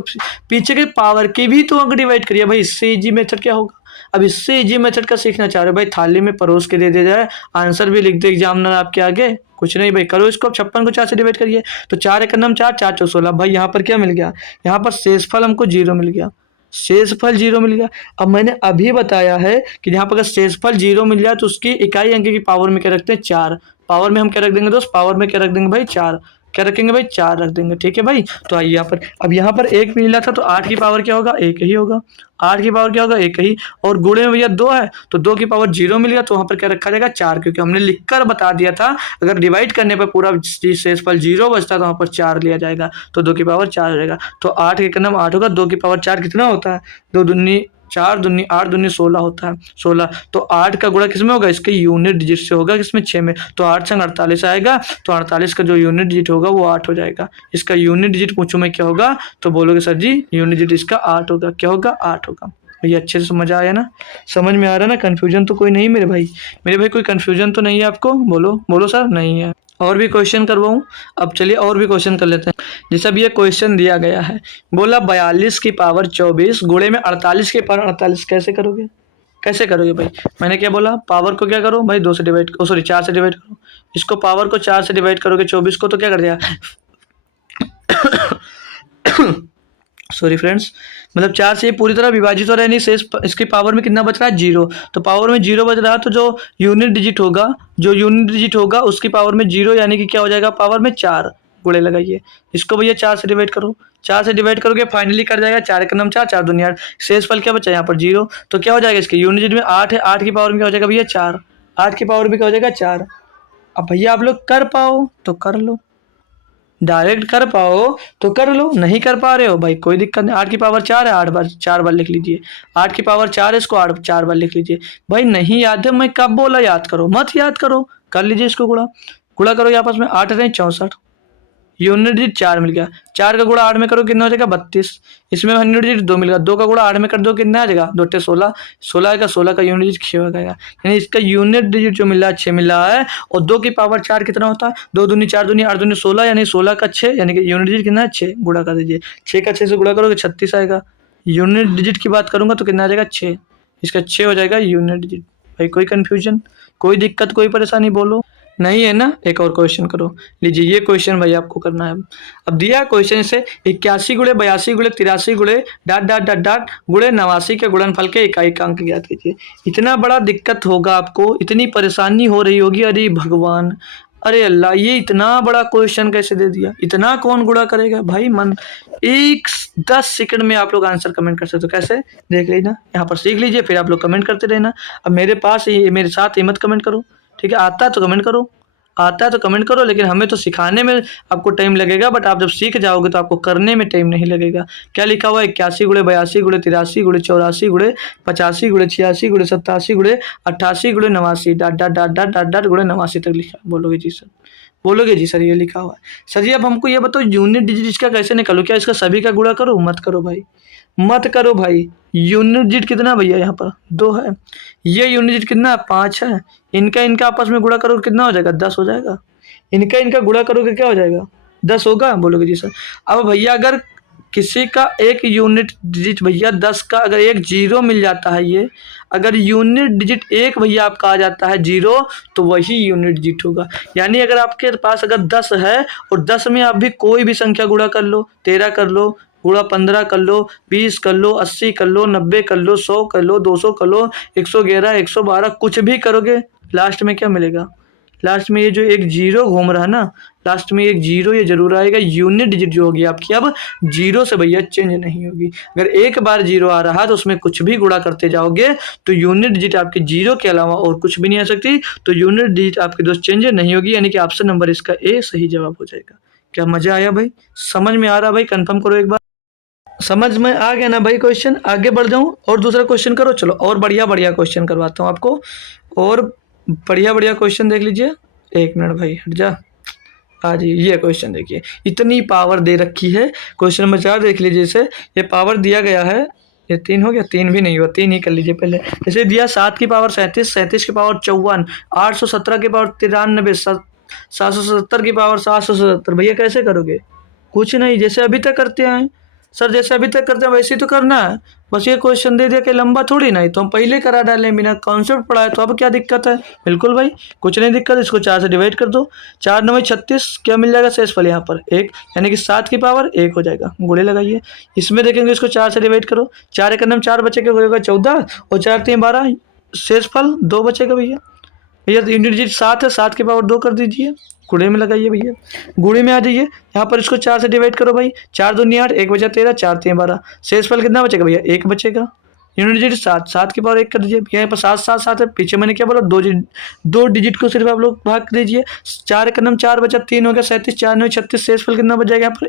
पीछे के पावर के भी 2 अंक डिवाइड करिए भाई। इससे इजी मेथड क्या होगा? अब इससे इजी मेथड का सीखना चाह रहे हो भाई, थाली में परोस के दे दिया जाए, आंसर भी लिख दे एग्जामिनर आपके आगे, कुछ नहीं भाई, करो इसको। 56 को 4 से डिवाइड करिए तो 4 एकम 4, 4 चौक 16 भाई। यहाँ पर क्या मिल गया? यहाँ पर शेषफल हमको 0 मिल गया, शेषफल 0 मिल गया। अब मैंने अभी बताया है कि यहाँ पर अगर शेषफल 0 मिल जाए तो उसकी इकाई अंक की पावर में क्या रखते हैं? 4। पावर में हम क्या रख देंगे दोस्त? पावर में क्या रख देंगे भाई? 4। क्या रखेंगे भाई, 4 रख देंगे। ठीक है भाई, तो आइए यहाँ पर, अब यहाँ पर 1 मिला था तो 8 की पावर क्या होगा, 1 ही होगा। 8 की पावर क्या होगा, 1 ही। और गुणे में भैया 2 है तो 2 की पावर 0 मिल गया, तो वहाँ पर क्या रखा जाएगा, 4, क्योंकि हमने लिखकर बता दिया था अगर डिवाइड करने पर पूरा शेषफल 0 बचता तो वहाँ पर 4 लिया जाएगा, तो 2 की पावर 4 हो जाएगा। तो 8 के कदम 8 होगा, 2 की पावर 4 कितना होता है, 2 दूनी 4 दूनी 8 दूनी 16 होता है, 16। तो 8 का गुणा किसमें होगा, इसके यूनिट डिजिट से होगा, किसमें, 6 में। तो 8 संग 48 आएगा, तो 48 का जो यूनिट डिजिट होगा वो 8 हो जाएगा। इसका यूनिट डिजिट पूछूं मैं क्या होगा, तो बोलोगे सर जी यूनिट डिजिट इसका 8 होगा। क्या होगा, 8 होगा। भैया अच्छे से समझ आया ना, समझ में आ रहा है ना, कन्फ्यूजन तो कोई नहीं मेरे भाई, कोई कन्फ्यूजन तो नहीं है आपको, बोलो बोलो सर, नहीं है। और भी क्वेश्चन करवाऊं, अब चलिए और भी क्वेश्चन कर लेते हैं। जैसे अब ये क्वेश्चन दिया गया है, बोला 42 की पावर 24 गुणे में 48 की पावर 48, कैसे करोगे, कैसे करोगे भाई। मैंने क्या बोला, पावर को क्या करो भाई, 2 से डिवाइड, सॉरी 4 से डिवाइड करो। इसको पावर को 4 से डिवाइड करोगे 24 को, तो क्या कर दिया सॉरी फ्रेंड्स, मतलब 4 से ये पूरी तरह विभाजित हो रहा है, नहीं शेष इसकी पावर में कितना बच रहा है, 0। तो पावर में 0 बच रहा है, तो जो यूनिट डिजिट होगा उसकी पावर में 0, यानी कि क्या हो जाएगा, पावर में 4। गुणे लगाइए, इसको भैया 4 से डिवाइड करो, 4 से डिवाइड करोगे फाइनली कर जाएगा 4 का नाम 4, 4 दूनी 8, शेष फल क्या बचा यहाँ पर 0। तो क्या हो जाएगा, इसके यूनिट डिजिट में 8 है, 8 की पावर में क्या हो जाएगा भैया 4, 8 की पावर भी क्या हो जाएगा 4। अब भैया आप लोग कर पाओ तो कर लो, डायरेक्ट कर पाओ तो कर लो, नहीं कर पा रहे हो भाई कोई दिक्कत नहीं, 8 की पावर 4 है, 8 बार 4 बार लिख लीजिए। 8 की पावर 4 है, इसको 8 4 बार लिख लीजिए। भाई नहीं याद है, मैं कब बोला याद करो, मत याद करो, कर लीजिए इसको गुणा, गुणा करो आपस में, 8 रहे 64, यूनिट डिजिट 4 मिल गया, 4 का गुणा 8 में करो कितना हो जाएगा 32, इसमें यूनिट डिजिट 2 मिल गया, 2 का गुणा 8 में कर दो कितना आ जाएगा 2 16, 16 का 16 का यूनिट डिजिट 6 हो जाएगा, यानी इसका यूनिट डिजिट जो मिल रहा है 6 मिल रहा है। और 2 की पावर 4 कितना होता है, 2 दूनी 4 दूनी 8 दूनी 16, यानी 16 का 6, यानी कि यूनिट डिजिट कितना है 6, गुणा कर दीजिए, 6 का 6 से गुणा करोगे 36 आएगा। यूनिट डिजिट की बात करूंगा तो कितना आ जाएगा 6, इसका 6 हो जाएगा यूनिट डिजिट। भाई कोई कन्फ्यूजन, कोई दिक्कत, कोई परेशानी बोलो, नहीं है ना। एक और क्वेश्चन करो, लीजिए ये क्वेश्चन भाई आपको करना है। अब दिया क्वेश्चन से 81 गुणे 82 गुणे 83 गुणे डाट डाट डाट डाट गुणे 89 के गुणनफल के इकाई अंक ज्ञात कीजिए। इतना बड़ा दिक्कत होगा आपको, इतनी परेशानी हो रही होगी, अरे भगवान, अरे अल्लाह, ये इतना बड़ा क्वेश्चन कैसे दे दिया, इतना कौन गुणा करेगा भाई। मन 10 सेकंड में आप लोग आंसर कमेंट कर सकते हो, कैसे देख लेना, यहाँ पर सीख लीजिए, फिर आप लोग कमेंट करते रहना। अब मेरे पास मेरे साथ ही मत कमेंट करो, ठीक है, आता है तो कमेंट करो, आता है तो कमेंट करो, लेकिन हमें तो सिखाने में आपको टाइम लगेगा, बट आप जब सीख जाओगे तो आपको करने में टाइम नहीं लगेगा। क्या लिखा हुआ है, 81 गुणे 82 गुणे 83 गुणे 84 गुणे 85 गुणे 86 गुणे 87 गुणे 88 गुणे 89 dot dot dot dot dot dot गुणे 89 तक लिखा। बोलोगे जी सर, बोलोगे जी सर ये लिखा हुआ है। सर जी अब हमको ये बताओ यूनिट डिजिट इसका कैसे निकालो, क्या इसका सभी का गुणा करो, मत करो भाई, मत करो भाई। यूनिट डिजिट कितना भैया, यहाँ पर 2 है, ये यूनिट डिजिट कितना 5 है, इनका आपस में गुणा करोगे कितना हो जाएगा 10 हो जाएगा, इनका गुणा करोगे क्या हो जाएगा 10 होगा। बोलोगे जी सर। अब भैया अगर किसी का एक यूनिट डिजिट भैया 10 का अगर एक 0 मिल जाता है, ये अगर यूनिट डिजिट एक भैया आपका आ जाता है 0, तो वही यूनिट डिजिट होगा। यानी अगर आपके पास अगर 10 है और 10 में आप भी कोई भी संख्या गुणा कर लो, 13 कर लो, गुणा 15 कर लो, 20 कर लो, 80 कर लो, 90 कर लो, 100 कर लो, 200 कर लो, 111 112 कुछ भी करोगे, लास्ट में क्या मिलेगा, लास्ट में ये जो एक 0 घूम रहा है ना, लास्ट में एक 0 ये जरूर आएगा। यूनिट डिजिट जो होगी आपकी अब 0 से भैया चेंज नहीं होगी। अगर एक बार 0 आ रहा तो उसमें कुछ भी गुणा करते जाओगे तो यूनिट डिजिट आपकी 0 के अलावा और कुछ भी नहीं आ सकती, तो यूनिट डिजिट आपकी दोस्त चेंज नहीं होगी, यानी कि ऑप्शन नंबर इसका ए सही जवाब हो जाएगा। क्या मजा आया भाई, समझ में आ रहा भाई, कंफर्म करो एक बार, समझ में आ गया ना भाई। क्वेश्चन आगे बढ़ जाऊं और दूसरा क्वेश्चन करो, चलो और बढ़िया बढ़िया क्वेश्चन करवाता हूँ आपको, और बढ़िया बढ़िया क्वेश्चन देख लीजिए। एक मिनट भाई हट जा, हाँ जी ये क्वेश्चन देखिए, इतनी पावर दे रखी है। क्वेश्चन नंबर 4 देख लीजिए, इसे ये पावर दिया गया है, ये 3 हो गया, 3 भी नहीं हुआ, 3 ही कर लीजिए पहले। जैसे दिया 7 की पावर 37, 37 की पावर 54, 817 की पावर 93, 770 की पावर 777, भैया कैसे करोगे, कुछ नहीं, जैसे अभी तक करते हैं सर, जैसे अभी तक करते हैं वैसे ही तो करना है। बस ये क्वेश्चन दे दिया कि लंबा थोड़ी ना, तो हम पहले करा डाले, बिना कॉन्सेप्ट पढ़ा है, तो अब क्या दिक्कत है, बिल्कुल भाई कुछ नहीं दिक्कत। इसको 4 से डिवाइड कर दो, 4 9 36, क्या मिल जाएगा शेषफल यहाँ पर 1, यानी कि 7 की पावर 1 हो जाएगा। गुणे लगाइए, इसमें देखेंगे इसको 4 से डिवाइड करो, 4 एक 4 बचेगा, हो जाएगा 14, और 4 3 12, शेषफल 2 बचेगा भैया, भैया यूनिट डिजिट 7 है, 7 की पावर 2 कर दीजिए, गुणे में लगाइए भैया, गुणे में आ जाइए, यहाँ पर इसको 4 से डिवाइड करो भाई, 4 दूनी 8, 1 बचा 13, 4 3 12, शेषफल कितना बचेगा भैया 1 बचेगा। यूनिट डिजिट 7, 7 की पावर 1 कर दीजिए, यहाँ पर 7 7 7 है, पीछे मैंने क्या बोला 2 डिजिट को सिर्फ आप लोग भाग दीजिए, 4 एक नम 4 बचा, 3 हो गया 37, 4 9 36, शेषफल कितना बच जाएगा यहाँ पर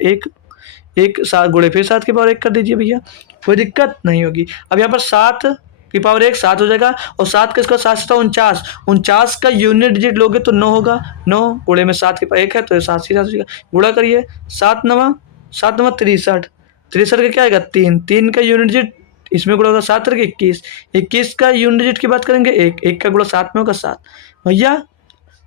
1, 7 गुणे फिर 7 की पावर 1 कर दीजिए भैया, कोई दिक्कत नहीं होगी। अब यहाँ पर 7 की पावर 1 7 हो जाएगा, और 7 का इसका 7 था 49, 49 का यूनिट डिजिट लोगे तो 9 होगा, 9 गुणे में 7 की पावर 1 है तो 7 से 7 हो जाएगा, गुणा करिए, 7 9 63, 63 का क्या आएगा 3, 3 का यूनिट डिजिट इसमें गुणा होगा 7 के 21, 21 का यूनिट डिजिट की बात करेंगे 1, 1 का गुणा 7 में होगा 7। भैया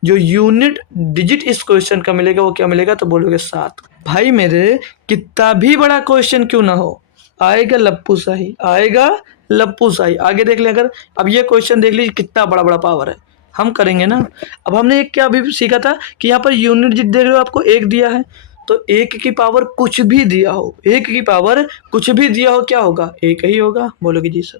जो यूनिट डिजिट इस क्वेश्चन का मिलेगा वो क्या मिलेगा, तो बोलोगे 7। भाई मेरे कितना भी बड़ा क्वेश्चन क्यों ना हो, आएगा लप्पू शाही, आएगा लप्पू शाही। आगे देख ले, अगर अब ये क्वेश्चन देख लीजिए कितना बड़ा बड़ा पावर है, हम करेंगे ना। अब हमने एक क्या अभी सीखा था कि यहाँ पर यूनिट डिजिट देख रहे हो आपको 1 दिया है, तो 1 की पावर कुछ भी दिया हो, 1 की पावर कुछ भी दिया हो क्या होगा 1 ही होगा, बोलोगे जी सर।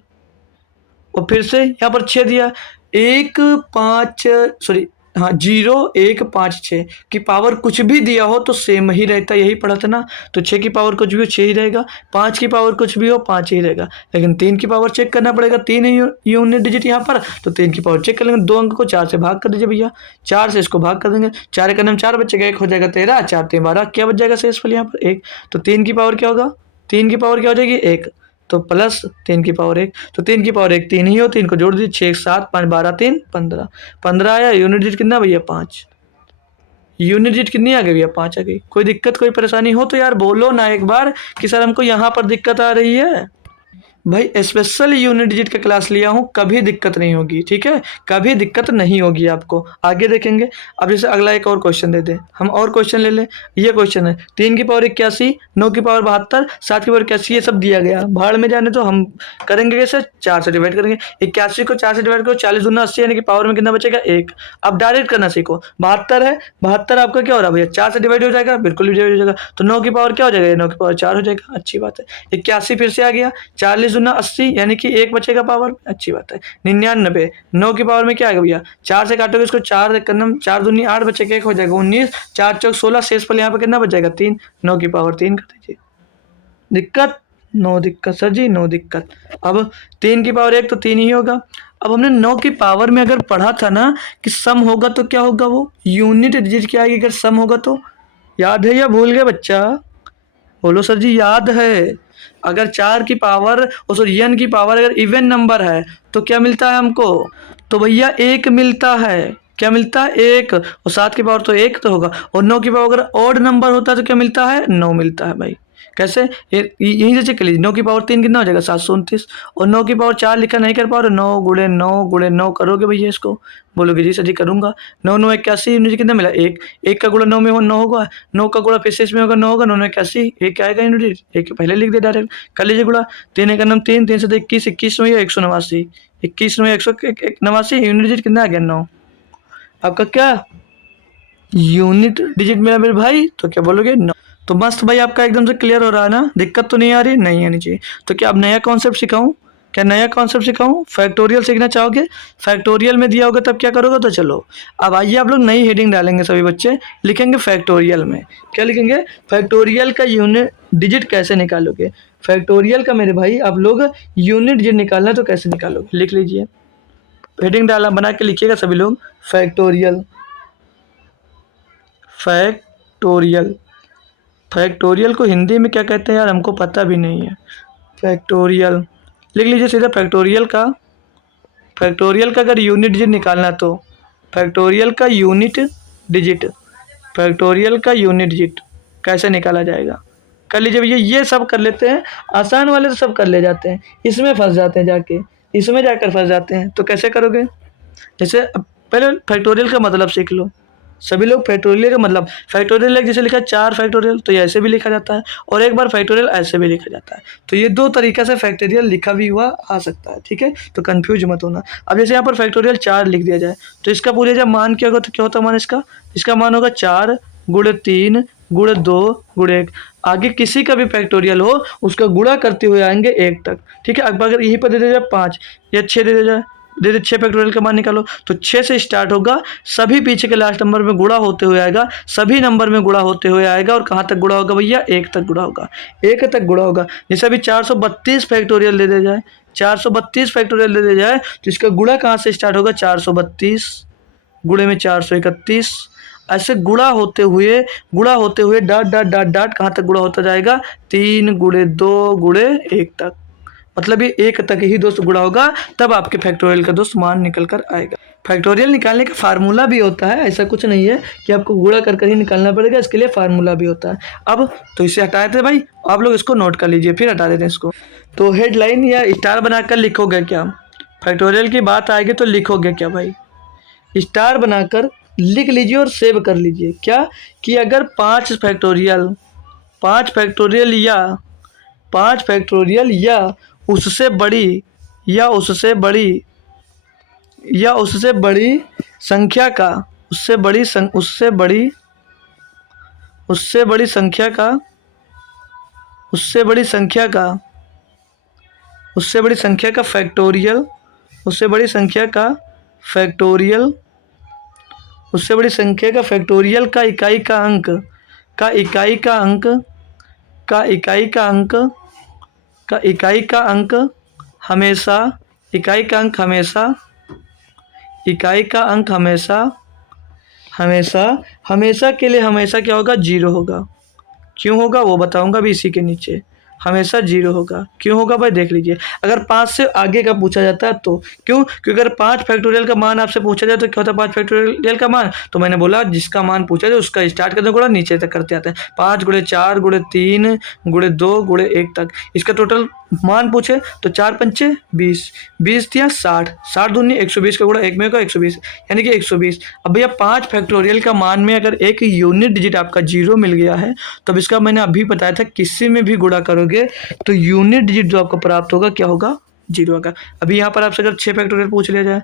और फिर से यहाँ पर 6 दिया, 1 5 सॉरी हाँ 0 1 5 6 की पावर कुछ भी दिया हो तो सेम ही रहता है, यही पढ़ा था ना। तो 6 की पावर कुछ भी हो 6 ही रहेगा, 5 की पावर कुछ भी हो 5 ही रहेगा, लेकिन 3 की पावर चेक करना पड़ेगा, 3 ही यूनिट डिजिट यहाँ पर, तो 3 की पावर चेक कर लेंगे। 2 अंक को 4 से भाग कर दीजिए भैया, 4 से इसको भाग कर देंगे, 4 का नाम 4 बचेगा, 1 हो जाएगा 13, 4 3 12, क्या बच जाएगा शेषफल यहाँ पर 1। तो 3 की पावर क्या होगा, 3 की पावर क्या हो जाएगी 1, तो प्लस 3 की पावर 1, तो 3 की पावर 1 3 ही हो, 3 को जोड़ दीजिए 6 7 5 12 3 15, 15 आया, यूनिट डिजिट कितना भैया 5, यूनिट डिजिट कितनी आ गई भैया 5 आ गई। कोई दिक्कत कोई परेशानी हो तो यार बोलो ना एक बार कि सर हमको यहाँ पर दिक्कत आ रही है। भाई स्पेशल यूनिट डिजिट का क्लास लिया हूँ, कभी दिक्कत नहीं होगी, ठीक है, कभी दिक्कत नहीं होगी आपको। आगे देखेंगे। अब जैसे अगला एक और क्वेश्चन दे दें, हम और क्वेश्चन ले लें। ये क्वेश्चन है 3 की पावर 81, 9 की पावर 72, 7 की पावर 81, ये सब दिया गया, भाड़ में जाने तो हम करेंगे कैसे, 4 से डिवाइड करेंगे, 81 को 4 से डिवाइड करो, 40 दूना 80, यानी कि पावर में कितना बचेगा 1। अब डायरेक्ट करना सीखो, 72 है, 72 आपका क्या हो रहा है भैया 4 से डिवाइड हो जाएगा, बिल्कुल डिवाइड हो जाएगा, तो 9 की पावर क्या हो जाएगा, 9 की पावर 4 हो जाएगा, अच्छी बात है। 81 फिर से आ गया, 40 दूना 80, यानी कि 1 बचेगा पावर, अच्छी बात है। 99, 9 की पावर में क्या आएगा भैया, 4 से काटोगे इसको, 4 करना 4 दूनी 8 बचेगा, 1 हो जाएगा 19, 4 चौक 16, शेषफल यहाँ पे कितना बच जाएगा 3, 9 की पावर 3 कर दीजिए। दिक्कत, नो दिक्कत सर जी, नो दिक्कत। अब 3 की पावर 1 तो 3 ही होगा। अब हमने 9 की पावर में अगर पढ़ा था ना कि सम होगा तो क्या होगा, वो यूनिट डिजिट क्या आएगी अगर सम होगा तो, याद है या भूल गए बच्चा, बोलो सर जी याद है। अगर 4 की पावर और सॉरी n की पावर अगर इवन नंबर है तो क्या मिलता है हमको, तो भैया 1 मिलता है, क्या मिलता है 1, और 7 की पावर तो 1 तो होगा, और 9 की पावर अगर ऑड नंबर होता है तो क्या मिलता है 9 मिलता है भाई। कैसे, यहीं से चेक कर लीजिए, 9 की पावर 3 कितना हो जाएगा 729, और 9 की पावर 4 लिखा नहीं कर पा रहे, 9 गुणे 9 गुणे 9 करोगे भैया इसको, बोलोगे जी सर जी करूँगा। 9 9 81, मुझे कितना मिला 1, 1 का गुणा 9 में हो 9 होगा, 9 का गुणा फिर से इसमें होगा 9 होगा, 9 9 81, 1 क्या आएगा यूनिट, 1 पहले लिख दे डायरेक्ट, कर लीजिए गुणा, 3 1 9 3, 3 से 21, 21 में 189, 21 में 189, यूनिट डिजिट कितना आ गया 9, आपका क्या यूनिट डिजिट मिला मेरे भाई, तो क्या बोलोगे 9। तो मस्त भाई, आपका एकदम से क्लियर हो रहा है ना, दिक्कत तो नहीं आ रही, नहीं आनी चाहिए। तो क्या अब नया कॉन्सेप्ट सिखाऊं, क्या नया कॉन्सेप्ट सिखाऊं, फैक्टोरियल सीखना चाहोगे, फैक्टोरियल में दिया होगा तब क्या करोगे, तो चलो अब आइए आप लोग नई हेडिंग डालेंगे, सभी बच्चे लिखेंगे फैक्टोरियल में, क्या लिखेंगे, फैक्टोरियल का यूनिट डिजिट कैसे निकालोगे। फैक्टोरियल का मेरे भाई आप लोग यूनिट डिजिट निकालना तो कैसे निकालोगे, लिख लीजिए, हेडिंग डाला बना के लिखिएगा सभी लोग, फैक्टोरियल, फैक्टोरियल, फैक्टोरियल को हिंदी में क्या कहते हैं यार हमको पता भी नहीं है, फैक्टोरियल लिख लीजिए सीधा, फैक्टोरियल का, फैक्टोरियल का अगर यूनिट डिजिट निकालना तो फैक्टोरियल का यूनिट डिजिट, फैक्टोरियल का यूनिट डिजिट कैसे निकाला जाएगा, कर लीजिए भैया, ये सब कर लेते हैं, आसान वाले तो सब कर ले जाते हैं, इसमें फंस जाते हैं जाके, इसमें जाकर फंस जाते हैं, तो कैसे करोगे। जैसे पहले फैक्टोरियल का मतलब सीख लो, सभी लोग फैक्टोरियल का मतलब, फैक्टोरियल जैसे लिखा है 4 फैक्टोरियल तो ये ऐसे भी लिखा जाता है, और एक बार फैक्टोरियल ऐसे भी लिखा जाता है, तो ये 2 तरीक़ा से फैक्टोरियल लिखा भी हुआ आ सकता है, ठीक है, तो कंफ्यूज मत होना। अब जैसे यहाँ पर फैक्टोरियल 4 लिख दिया जाए तो इसका पूछा जाए मान क्या होगा, तो क्या होता है मान इसका, इसका मान होगा 4 गुणे 3 गुणे 2 गुणे 1, आगे किसी का भी फैक्टोरियल हो उसका गुणा करते हुए आएंगे 1 तक, ठीक है। अब अगर यहीं पर दे दिया जाए 5 या 6 दे दिया जाए, दे दे 6 फैक्टोरियल का मान निकालो, तो 6 से स्टार्ट होगा, सभी पीछे के लास्ट नंबर में गुणा होते हुए आएगा, सभी नंबर में गुणा होते हुए आएगा, और कहाँ तक गुणा होगा भैया, 1 तक गुणा होगा, 1 तक गुणा होगा। जैसे अभी 432 फैक्टोरियल दे दिया जाए, 432 फैक्टोरियल दे दिया जाए, तो इसका गुणा कहाँ से स्टार्ट होगा, 432 गुणे में 431, ऐसे गुणा होते हुए डॉट डॉट डॉट डॉट कहाँ तक गुणा होता जाएगा, 3 गुणे 2 गुणे 1 तक, मतलब ये 1 तक ही दोस्त गुणा होगा, तब आपके फैक्टोरियल का दोस्त मान निकल कर आएगा। फैक्टोरियल निकालने का फार्मूला भी होता है, ऐसा कुछ नहीं है कि आपको गुणा कर ही निकालना पड़ेगा, इसके लिए फार्मूला भी होता है। अब तो इसे हटाए थे भाई, आप लोग इसको नोट कर लीजिए, फिर हटा देते हैं इसको। तो हेडलाइन या स्टार बनाकर लिखोगे क्या, फैक्टोरियल की बात आएगी तो लिखोगे क्या भाई, स्टार बनाकर लिख लीजिए और सेव कर लीजिए। क्या कि अगर 5 फैक्टोरियल या उससे बड़ी संख्या का फैक्टोरियल, का इकाई का अंक हमेशा के लिए हमेशा क्या होगा, 0 होगा। क्यों होगा वो बताऊंगा अभी इसी के नीचे, हमेशा 0 होगा। क्यों होगा भाई देख लीजिए, अगर 5 से आगे का पूछा जाता है तो क्यों, क्योंकि अगर 5 फैक्टोरियल का मान आपसे पूछा जाए तो क्या होता है 5 फैक्टोरियल का मान, तो मैंने बोला जिसका मान पूछा जाए उसका स्टार्ट करते गुणा नीचे तक करते आते हैं, 5 गुणे 4 गुणे 3 गुणे 2 गुणे 1 तक, इसका टोटल मान पूछे तो 4 पंचे 20, 20 दिया 60, 60 दूनी 120 का गुणा 1 में होगा 120, यानी कि 120। अब भैया 5 फैक्टोरियल का मान में अगर एक यूनिट डिजिट आपका 0 मिल गया है, तब इसका मैंने अभी बताया था किसी में भी गुणा करोगे तो यूनिट डिजिट जो आपको प्राप्त होगा क्या होगा, 0 होगा। अभी यहाँ पर आपसे अगर 6 फैक्टोरियल पूछ लिया जाए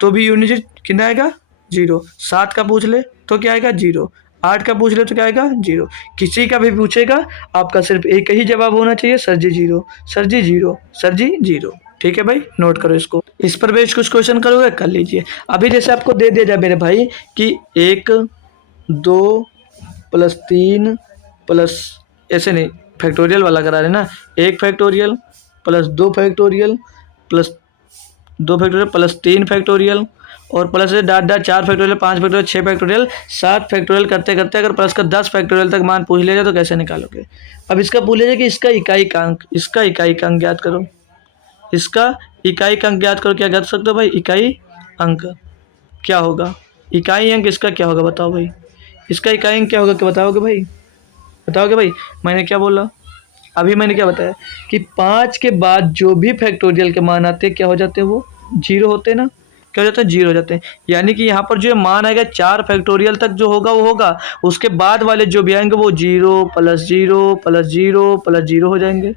तो भी यूनिट डिजिट कितना आएगा, 0। 7 का पूछ ले तो क्या आएगा, 0। 8 का पूछ ले तो क्या आएगा, 0। किसी का भी पूछेगा आपका सिर्फ एक ही जवाब होना चाहिए, सर जी 0, सर जी 0, सर जी 0। ठीक है भाई, नोट करो इसको। इस पर बेस्ड कुछ क्वेश्चन करोगे, कर लीजिए। अभी जैसे आपको दे दिया जाए मेरे भाई कि 1 2 + 3 प्लस, ऐसे नहीं फैक्टोरियल वाला करा रहे ना, 1 factorial plus 2 factorial plus 3 factorial और प्लस से dot dot 4 factorial 5 factorial 6 factorial 7 factorial करते करते अगर प्लस का 10 फैक्टोरियल तक मान पूछ लिया जाए तो कैसे निकालोगे। अब इसका पूछ लीजिए कि इसका इकाई का अंक ज्ञात करो, क्या ज्ञात सकते हो भाई, इकाई अंक क्या होगा, इकाई अंक इसका क्या होगा बताओ भाई, इसका इकाई अंक क्या होगा, क्या बताओगे भाई। मैंने क्या बोला, अभी मैंने क्या बताया कि 5 के बाद जो भी फैक्टोरियल के मान आते हैं क्या हो जाते हैं, वो 0 होते हैं ना, क्या हो जाता है, 0 हो जाते हैं। यानी कि यहाँ पर जो मान आएगा 4 फैक्टोरियल तक जो होगा वो होगा, उसके बाद वाले जो भी आएंगे वो 0 + 0 + 0 + 0 हो जाएंगे।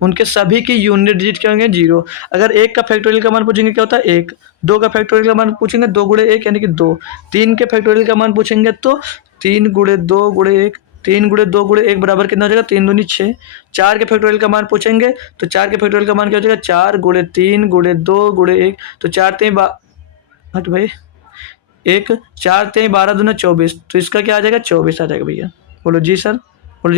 उनके सभी की यूनिट डिजिट क्या होंगे, 0। अगर 1 का फैक्टोरियल का मान पूछेंगे क्या होता है 1, 2 का फैक्टोरियल का मान पूछेंगे 2 गुणे 1 यानी कि 2, 3 के फैक्टोरियल का मान पूछेंगे तो 3 गुणे 2 गुणे 1, 3 गुणे 2 गुणे 1 बराबर कितना हो जाएगा, 3 दूनी 6। 4 के फैक्टोरियल का मान पूछेंगे तो 4 के फैक्टोरियल का मान क्या हो जाएगा, 4 गुणे 3 गुणे 2 गुणे 1, तो 4 3 हट भाई 1, 4 3 12 दूना 24, तो इसका क्या आ जाएगा, 24 आ जाएगा भैया। बोलो जी सर। और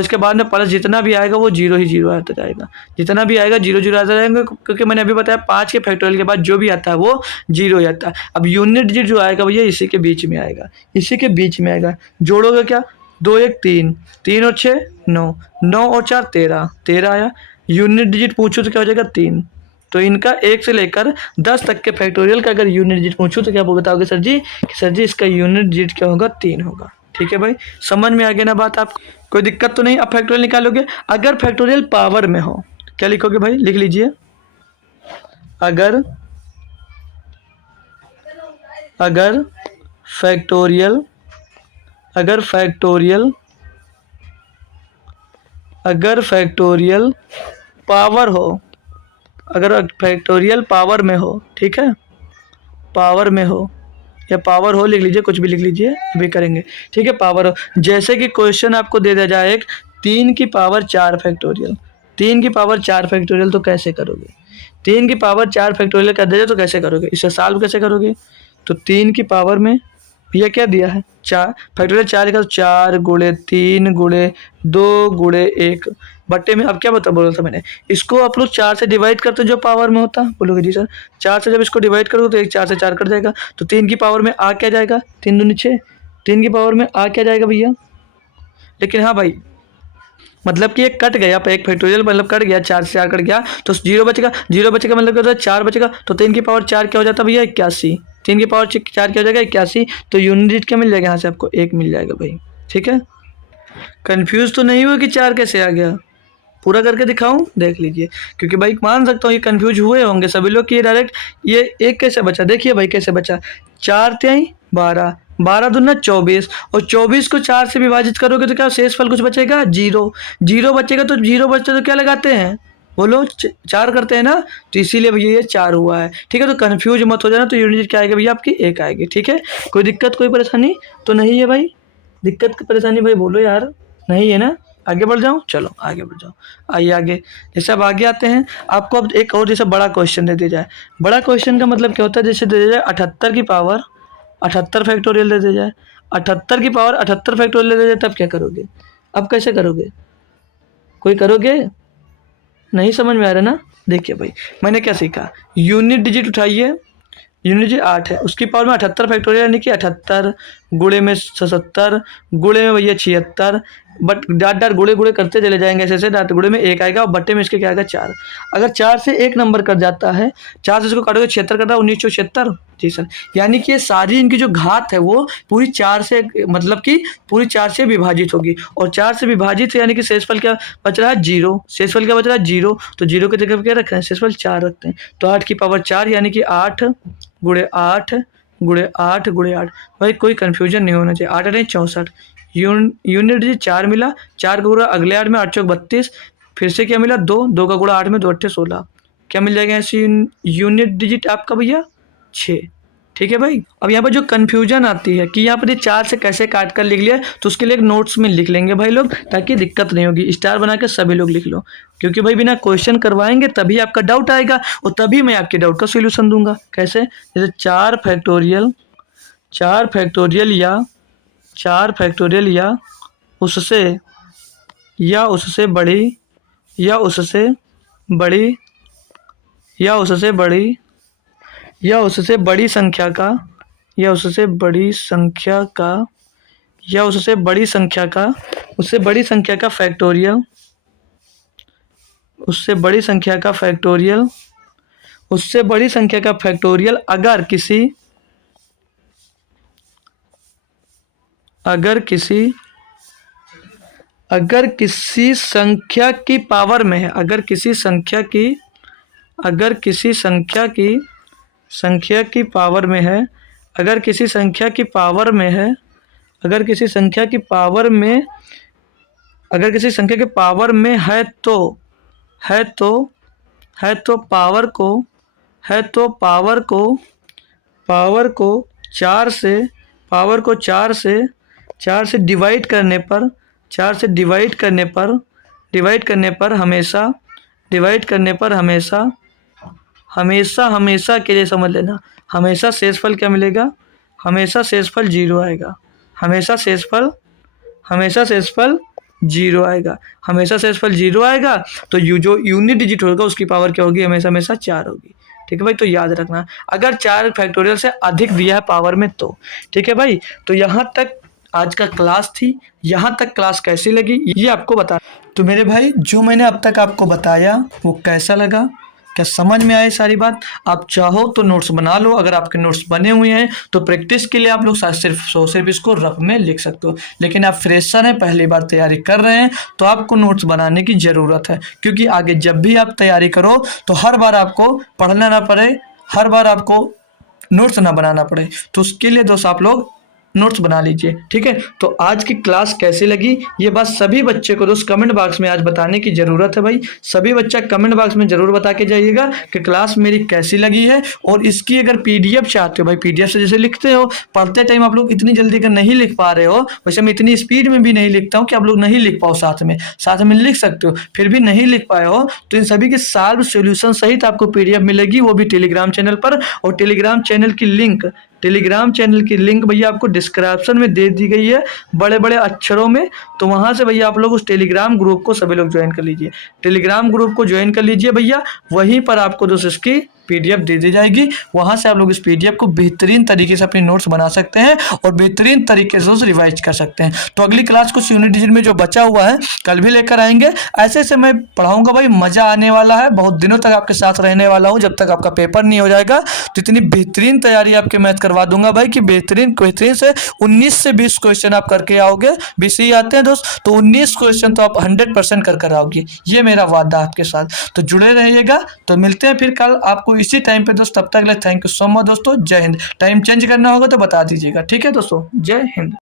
इसके बाद में प्लस जितना भी आएगा वो 0 ही 0 आता जाएगा, जितना भी आएगा 0 0 आता जाएगा, क्योंकि मैंने अभी बताया 5 के फैक्टोरियल के बाद जो भी आता है वो 0 ही आता है। अब यूनिट डिजिट जो आएगा भैया इसी के बीच में आएगा, जोड़ोगे क्या, 2 1 3, 3 और 6 9, 9 और 4 13, 13 आया। यूनिट डिजिट पूछो तो क्या हो जाएगा, 3। तो इनका 1 से लेकर 10 तक के फैक्टोरियल का अगर यूनिट डिजिट पूछो तो क्या बताओगे सर जी, इसका यूनिट डिजिट क्या होगा, 3 होगा। ठीक है भाई, समझ में आ गया ना बात आपको, कोई दिक्कत तो नहीं। अब फैक्टोरियल निकालोगे, अगर फैक्टोरियल पावर में हो क्या लिखोगे भाई, लिख लीजिए, अगर फैक्टोरियल पावर हो, अगर फैक्टोरियल पावर में हो, ठीक है, पावर में हो या पावर हो लिख लीजिए, कुछ भी लिख लीजिए, अभी करेंगे। ठीक है, पावर हो, जैसे कि क्वेश्चन आपको दे दिया जाए 3 की पावर 4 फैक्टोरियल, 3 की पावर 4 फैक्टोरियल तो कैसे करोगे? 3 की पावर 4 फैक्टोरियल कर दे तो कैसे करोगे? इसे सॉल्व कैसे करोगे? तो 3 की पावर में भैया क्या दिया है? 4 फैक्टोरियल 4 लिखा तो 4 गुणे 3 गुणे 2 गुणे 1 बट्टे में। अब क्या बोला था मैंने? इसको आप लोग 4 से डिवाइड करते जो पावर में होता। बोलोगे जी सर 4 से जब इसको डिवाइड करोगे तो 1 4 से 4 कट जाएगा। तो 3 की पावर में आ क्या जाएगा? 3 दूनी 6। 3 की पावर में आ क्या जाएगा भैया? लेकिन हाँ भाई, मतलब कि एक कट गया, एक फैक्टोरियल मतलब कट गया, 4 से 4 कट गया तो 0 बचेगा। 0 बचेगा मतलब क्या होता है? 4 बचेगा। तो 3 की पावर 4 क्या हो जाता है भैया? 81। 3 की पावर 4 क्या हो जाएगा? 81। तो यूनिट क्या मिल जाएगा यहाँ से आपको? 1 मिल जाएगा भाई। ठीक है, कंफ्यूज तो नहीं हुआ कि 4 कैसे आ गया? पूरा करके दिखाऊं? देख लीजिए, क्योंकि भाई मान सकता हूँ ये कंफ्यूज हुए होंगे सभी लोग कि ये डायरेक्ट ये 1 कैसे बचा। देखिए भाई कैसे बचा, 4 त्याई 12, 12 दूना 24 और 24 को 4 से विभाजित करोगे तो क्या शेषफल कुछ बचेगा? 0। 0 बचेगा तो 0 बचते तो क्या लगाते हैं? बोलो 4 करते हैं ना, तो इसीलिए भैया ये 4 हुआ है। ठीक है, तो कंफ्यूज मत हो जाना। तो यूनिट क्या आएगा भैया? आपकी 1 आएगी। ठीक है, कोई दिक्कत कोई परेशानी तो नहीं है भाई? दिक्कत परेशानी भाई बोलो यार, नहीं है ना? आगे बढ़ जाऊं? चलो आगे बढ़ जाओ, आइए आगे। जैसे अब आगे आते हैं, आपको अब एक और जैसे बड़ा क्वेश्चन दे दिया जाए। बड़ा क्वेश्चन का मतलब क्या होता है? जैसे दे दिया जाए 78 की पावर 78 फैक्टोरियल दे दिया जाए, 78 की पावर 78 फैक्टोरियल दे दिया जाए, तब क्या करोगे? अब कैसे करोगे? कोई करोगे? नहीं समझ में आ रहा ना? देखिए भाई मैंने क्या सीखा, यूनिट डिजिट उठाइए। यूनिट डिजिट 8 है, उसकी पावर में 78 फैक्टोरियल यानी कि 78 गुणे में 77 गुणे में भैया 76, बट डाट डाट गुणे गुणे करते चले जाएंगे ऐसे ऐसे, डाट गुणे में 1 आएगा और बट्टे में इसके क्या आएगा? 4। अगर 4 से 1 नंबर कट जाता है, 4 से इसको काटोगे 76 कटा 1976। जी सर, यानी कि ये सारी इनकी जो घात है वो पूरी 4 से मतलब कि पूरी 4 से विभाजित होगी, और 4 से विभाजित यानी कि शेषफल क्या बच रहा है? 0। शेषफल क्या बच रहा है? 0। तो 0 की जगह क्या रख रहे हैं? शेषफल 4 रखते हैं। तो 8 की पावर 4 यानी कि 8 गुणे 8 गुणे 8 गुणे 8। भाई कोई कंफ्यूजन नहीं होना चाहिए। 8 नहीं 64, यूनिट डिजिट 4 मिला, 4 का गुणा अगले 8 में 8 चौक 32, फिर से क्या मिला? 2, 2 का गुणा 8 में 2 अट्ठे 16, क्या मिल जाएगा ऐसी यूनिट डिजिट आपका भैया? 6। ठीक है भाई, अब यहाँ पर जो कंफ्यूजन आती है कि यहाँ पर ये 4 से कैसे काट कर लिख लिया, तो उसके लिए एक नोट्स में लिख लेंगे भाई लोग, ताकि दिक्कत नहीं होगी। स्टार बना के सभी लोग लिख लो, क्योंकि भाई बिना क्वेश्चन करवाएंगे तभी आपका डाउट आएगा और तभी मैं आपके डाउट का सोल्यूशन दूंगा। कैसे? जैसे 4 फैक्टोरियल या उससे बड़ी या उससे बड़ी या उससे बड़ी या उससे बड़ी संख्या का या उससे बड़ी संख्या का या उससे बड़ी संख्या का उससे बड़ी संख्या का फैक्टोरियल उससे बड़ी संख्या का फैक्टोरियल उससे बड़ी संख्या का फैक्टोरियल अगर किसी संख्या की पावर में है, अगर किसी संख्या की पावर में है, अगर किसी संख्या की पावर में है, अगर किसी संख्या की पावर में अगर किसी संख्या के पावर में है तो पावर को 4 से डिवाइड करने पर हमेशा के लिए समझ लेना, हमेशा शेषफल क्या मिलेगा? हमेशा शेषफल 0 आएगा। हमेशा शेषफल 0 आएगा। तो जो यूनिट डिजिट होगा उसकी पावर क्या होगी? हमेशा 4 होगी। ठीक है भाई, तो याद रखना अगर 4 फैक्टोरियल से अधिक दिया है पावर में तो। ठीक है भाई, तो यहाँ तक आज का क्लास थी। यहाँ तक क्लास कैसी लगी ये आपको बता। तो मेरे भाई जो मैंने अब तक आपको बताया वो कैसा लगा, क्या समझ में आए सारी बात? आप चाहो तो नोट्स बना लो, अगर आपके नोट्स बने हुए हैं तो प्रैक्टिस के लिए आप लोग सिर्फ इसको रफ में लिख सकते हो। लेकिन आप फ्रेशर हैं, पहली बार तैयारी कर रहे हैं, तो आपको नोट्स बनाने की ज़रूरत है, क्योंकि आगे जब भी आप तैयारी करो तो हर बार आपको पढ़ना ना पड़े, हर बार आपको नोट्स ना बनाना पड़े। तो उसके लिए दोस्त आप लोग नोट्स बना लीजिए, ठीक है। तो आज की क्लास कैसी लगी ये बात सभी बच्चे को दोस्त कमेंट बॉक्स में आज बताने की ज़रूरत है भाई। सभी बच्चा कमेंट बॉक्स में ज़रूर बता के जाइएगा कि क्लास मेरी कैसी लगी है। और इसकी अगर पीडीएफ चाहते हो भाई, पीडीएफ से जैसे लिखते हो पढ़ते टाइम आप लोग इतनी जल्दी अगर नहीं लिख पा रहे हो, वैसे मैं इतनी स्पीड में भी नहीं लिखता हूँ कि आप लोग नहीं लिख पाओ, साथ में लिख सकते हो, फिर भी नहीं लिख पाए हो तो इन सभी के सॉल्व सॉल्यूशन सहित आपको पीडीएफ मिलेगी, वो भी टेलीग्राम चैनल पर। और टेलीग्राम चैनल की लिंक भैया आपको डिस्क्रिप्शन में दे दी गई है बड़े बड़े अक्षरों में। तो वहां से भैया आप लोग उस टेलीग्राम ग्रुप को सभी लोग ज्वाइन कर लीजिए, टेलीग्राम ग्रुप को ज्वाइन कर लीजिए भैया। वहीं पर आपको दोस्त इसकी पीडीएफ दे दी जाएगी, वहां से आप लोग इस पीडीएफ को बेहतरीन तरीके से अपने नोट्स बना सकते हैं और बेहतरीन तरीके से उसे रिवाइज कर सकते हैं। तो अगली क्लास कुछ यूनिट डिजिट में जो बचा हुआ है कल भी लेकर आएंगे। ऐसे ऐसे मैं पढ़ाऊंगा भाई, मजा आने वाला है, बहुत दिनों तक आपके साथ रहने वाला हूँ जब तक आपका पेपर नहीं हो जाएगा। तो इतनी बेहतरीन तैयारी आपके मैथ करवा दूंगा भाई कि बेहतरीन से 19 से 20 क्वेश्चन आप करके आओगे। 20 ही आते हैं दोस्त, तो 19 क्वेश्चन तो आप 100% कर आओगे, ये मेरा वादा आपके साथ। तो जुड़े रहिएगा, तो मिलते हैं फिर कल आपको इसी टाइम पे दोस्त। तब तक के लिए थैंक यू सो मच दोस्तों, जय हिंद। टाइम चेंज करना होगा तो बता दीजिएगा, ठीक है दोस्तों, जय हिंद।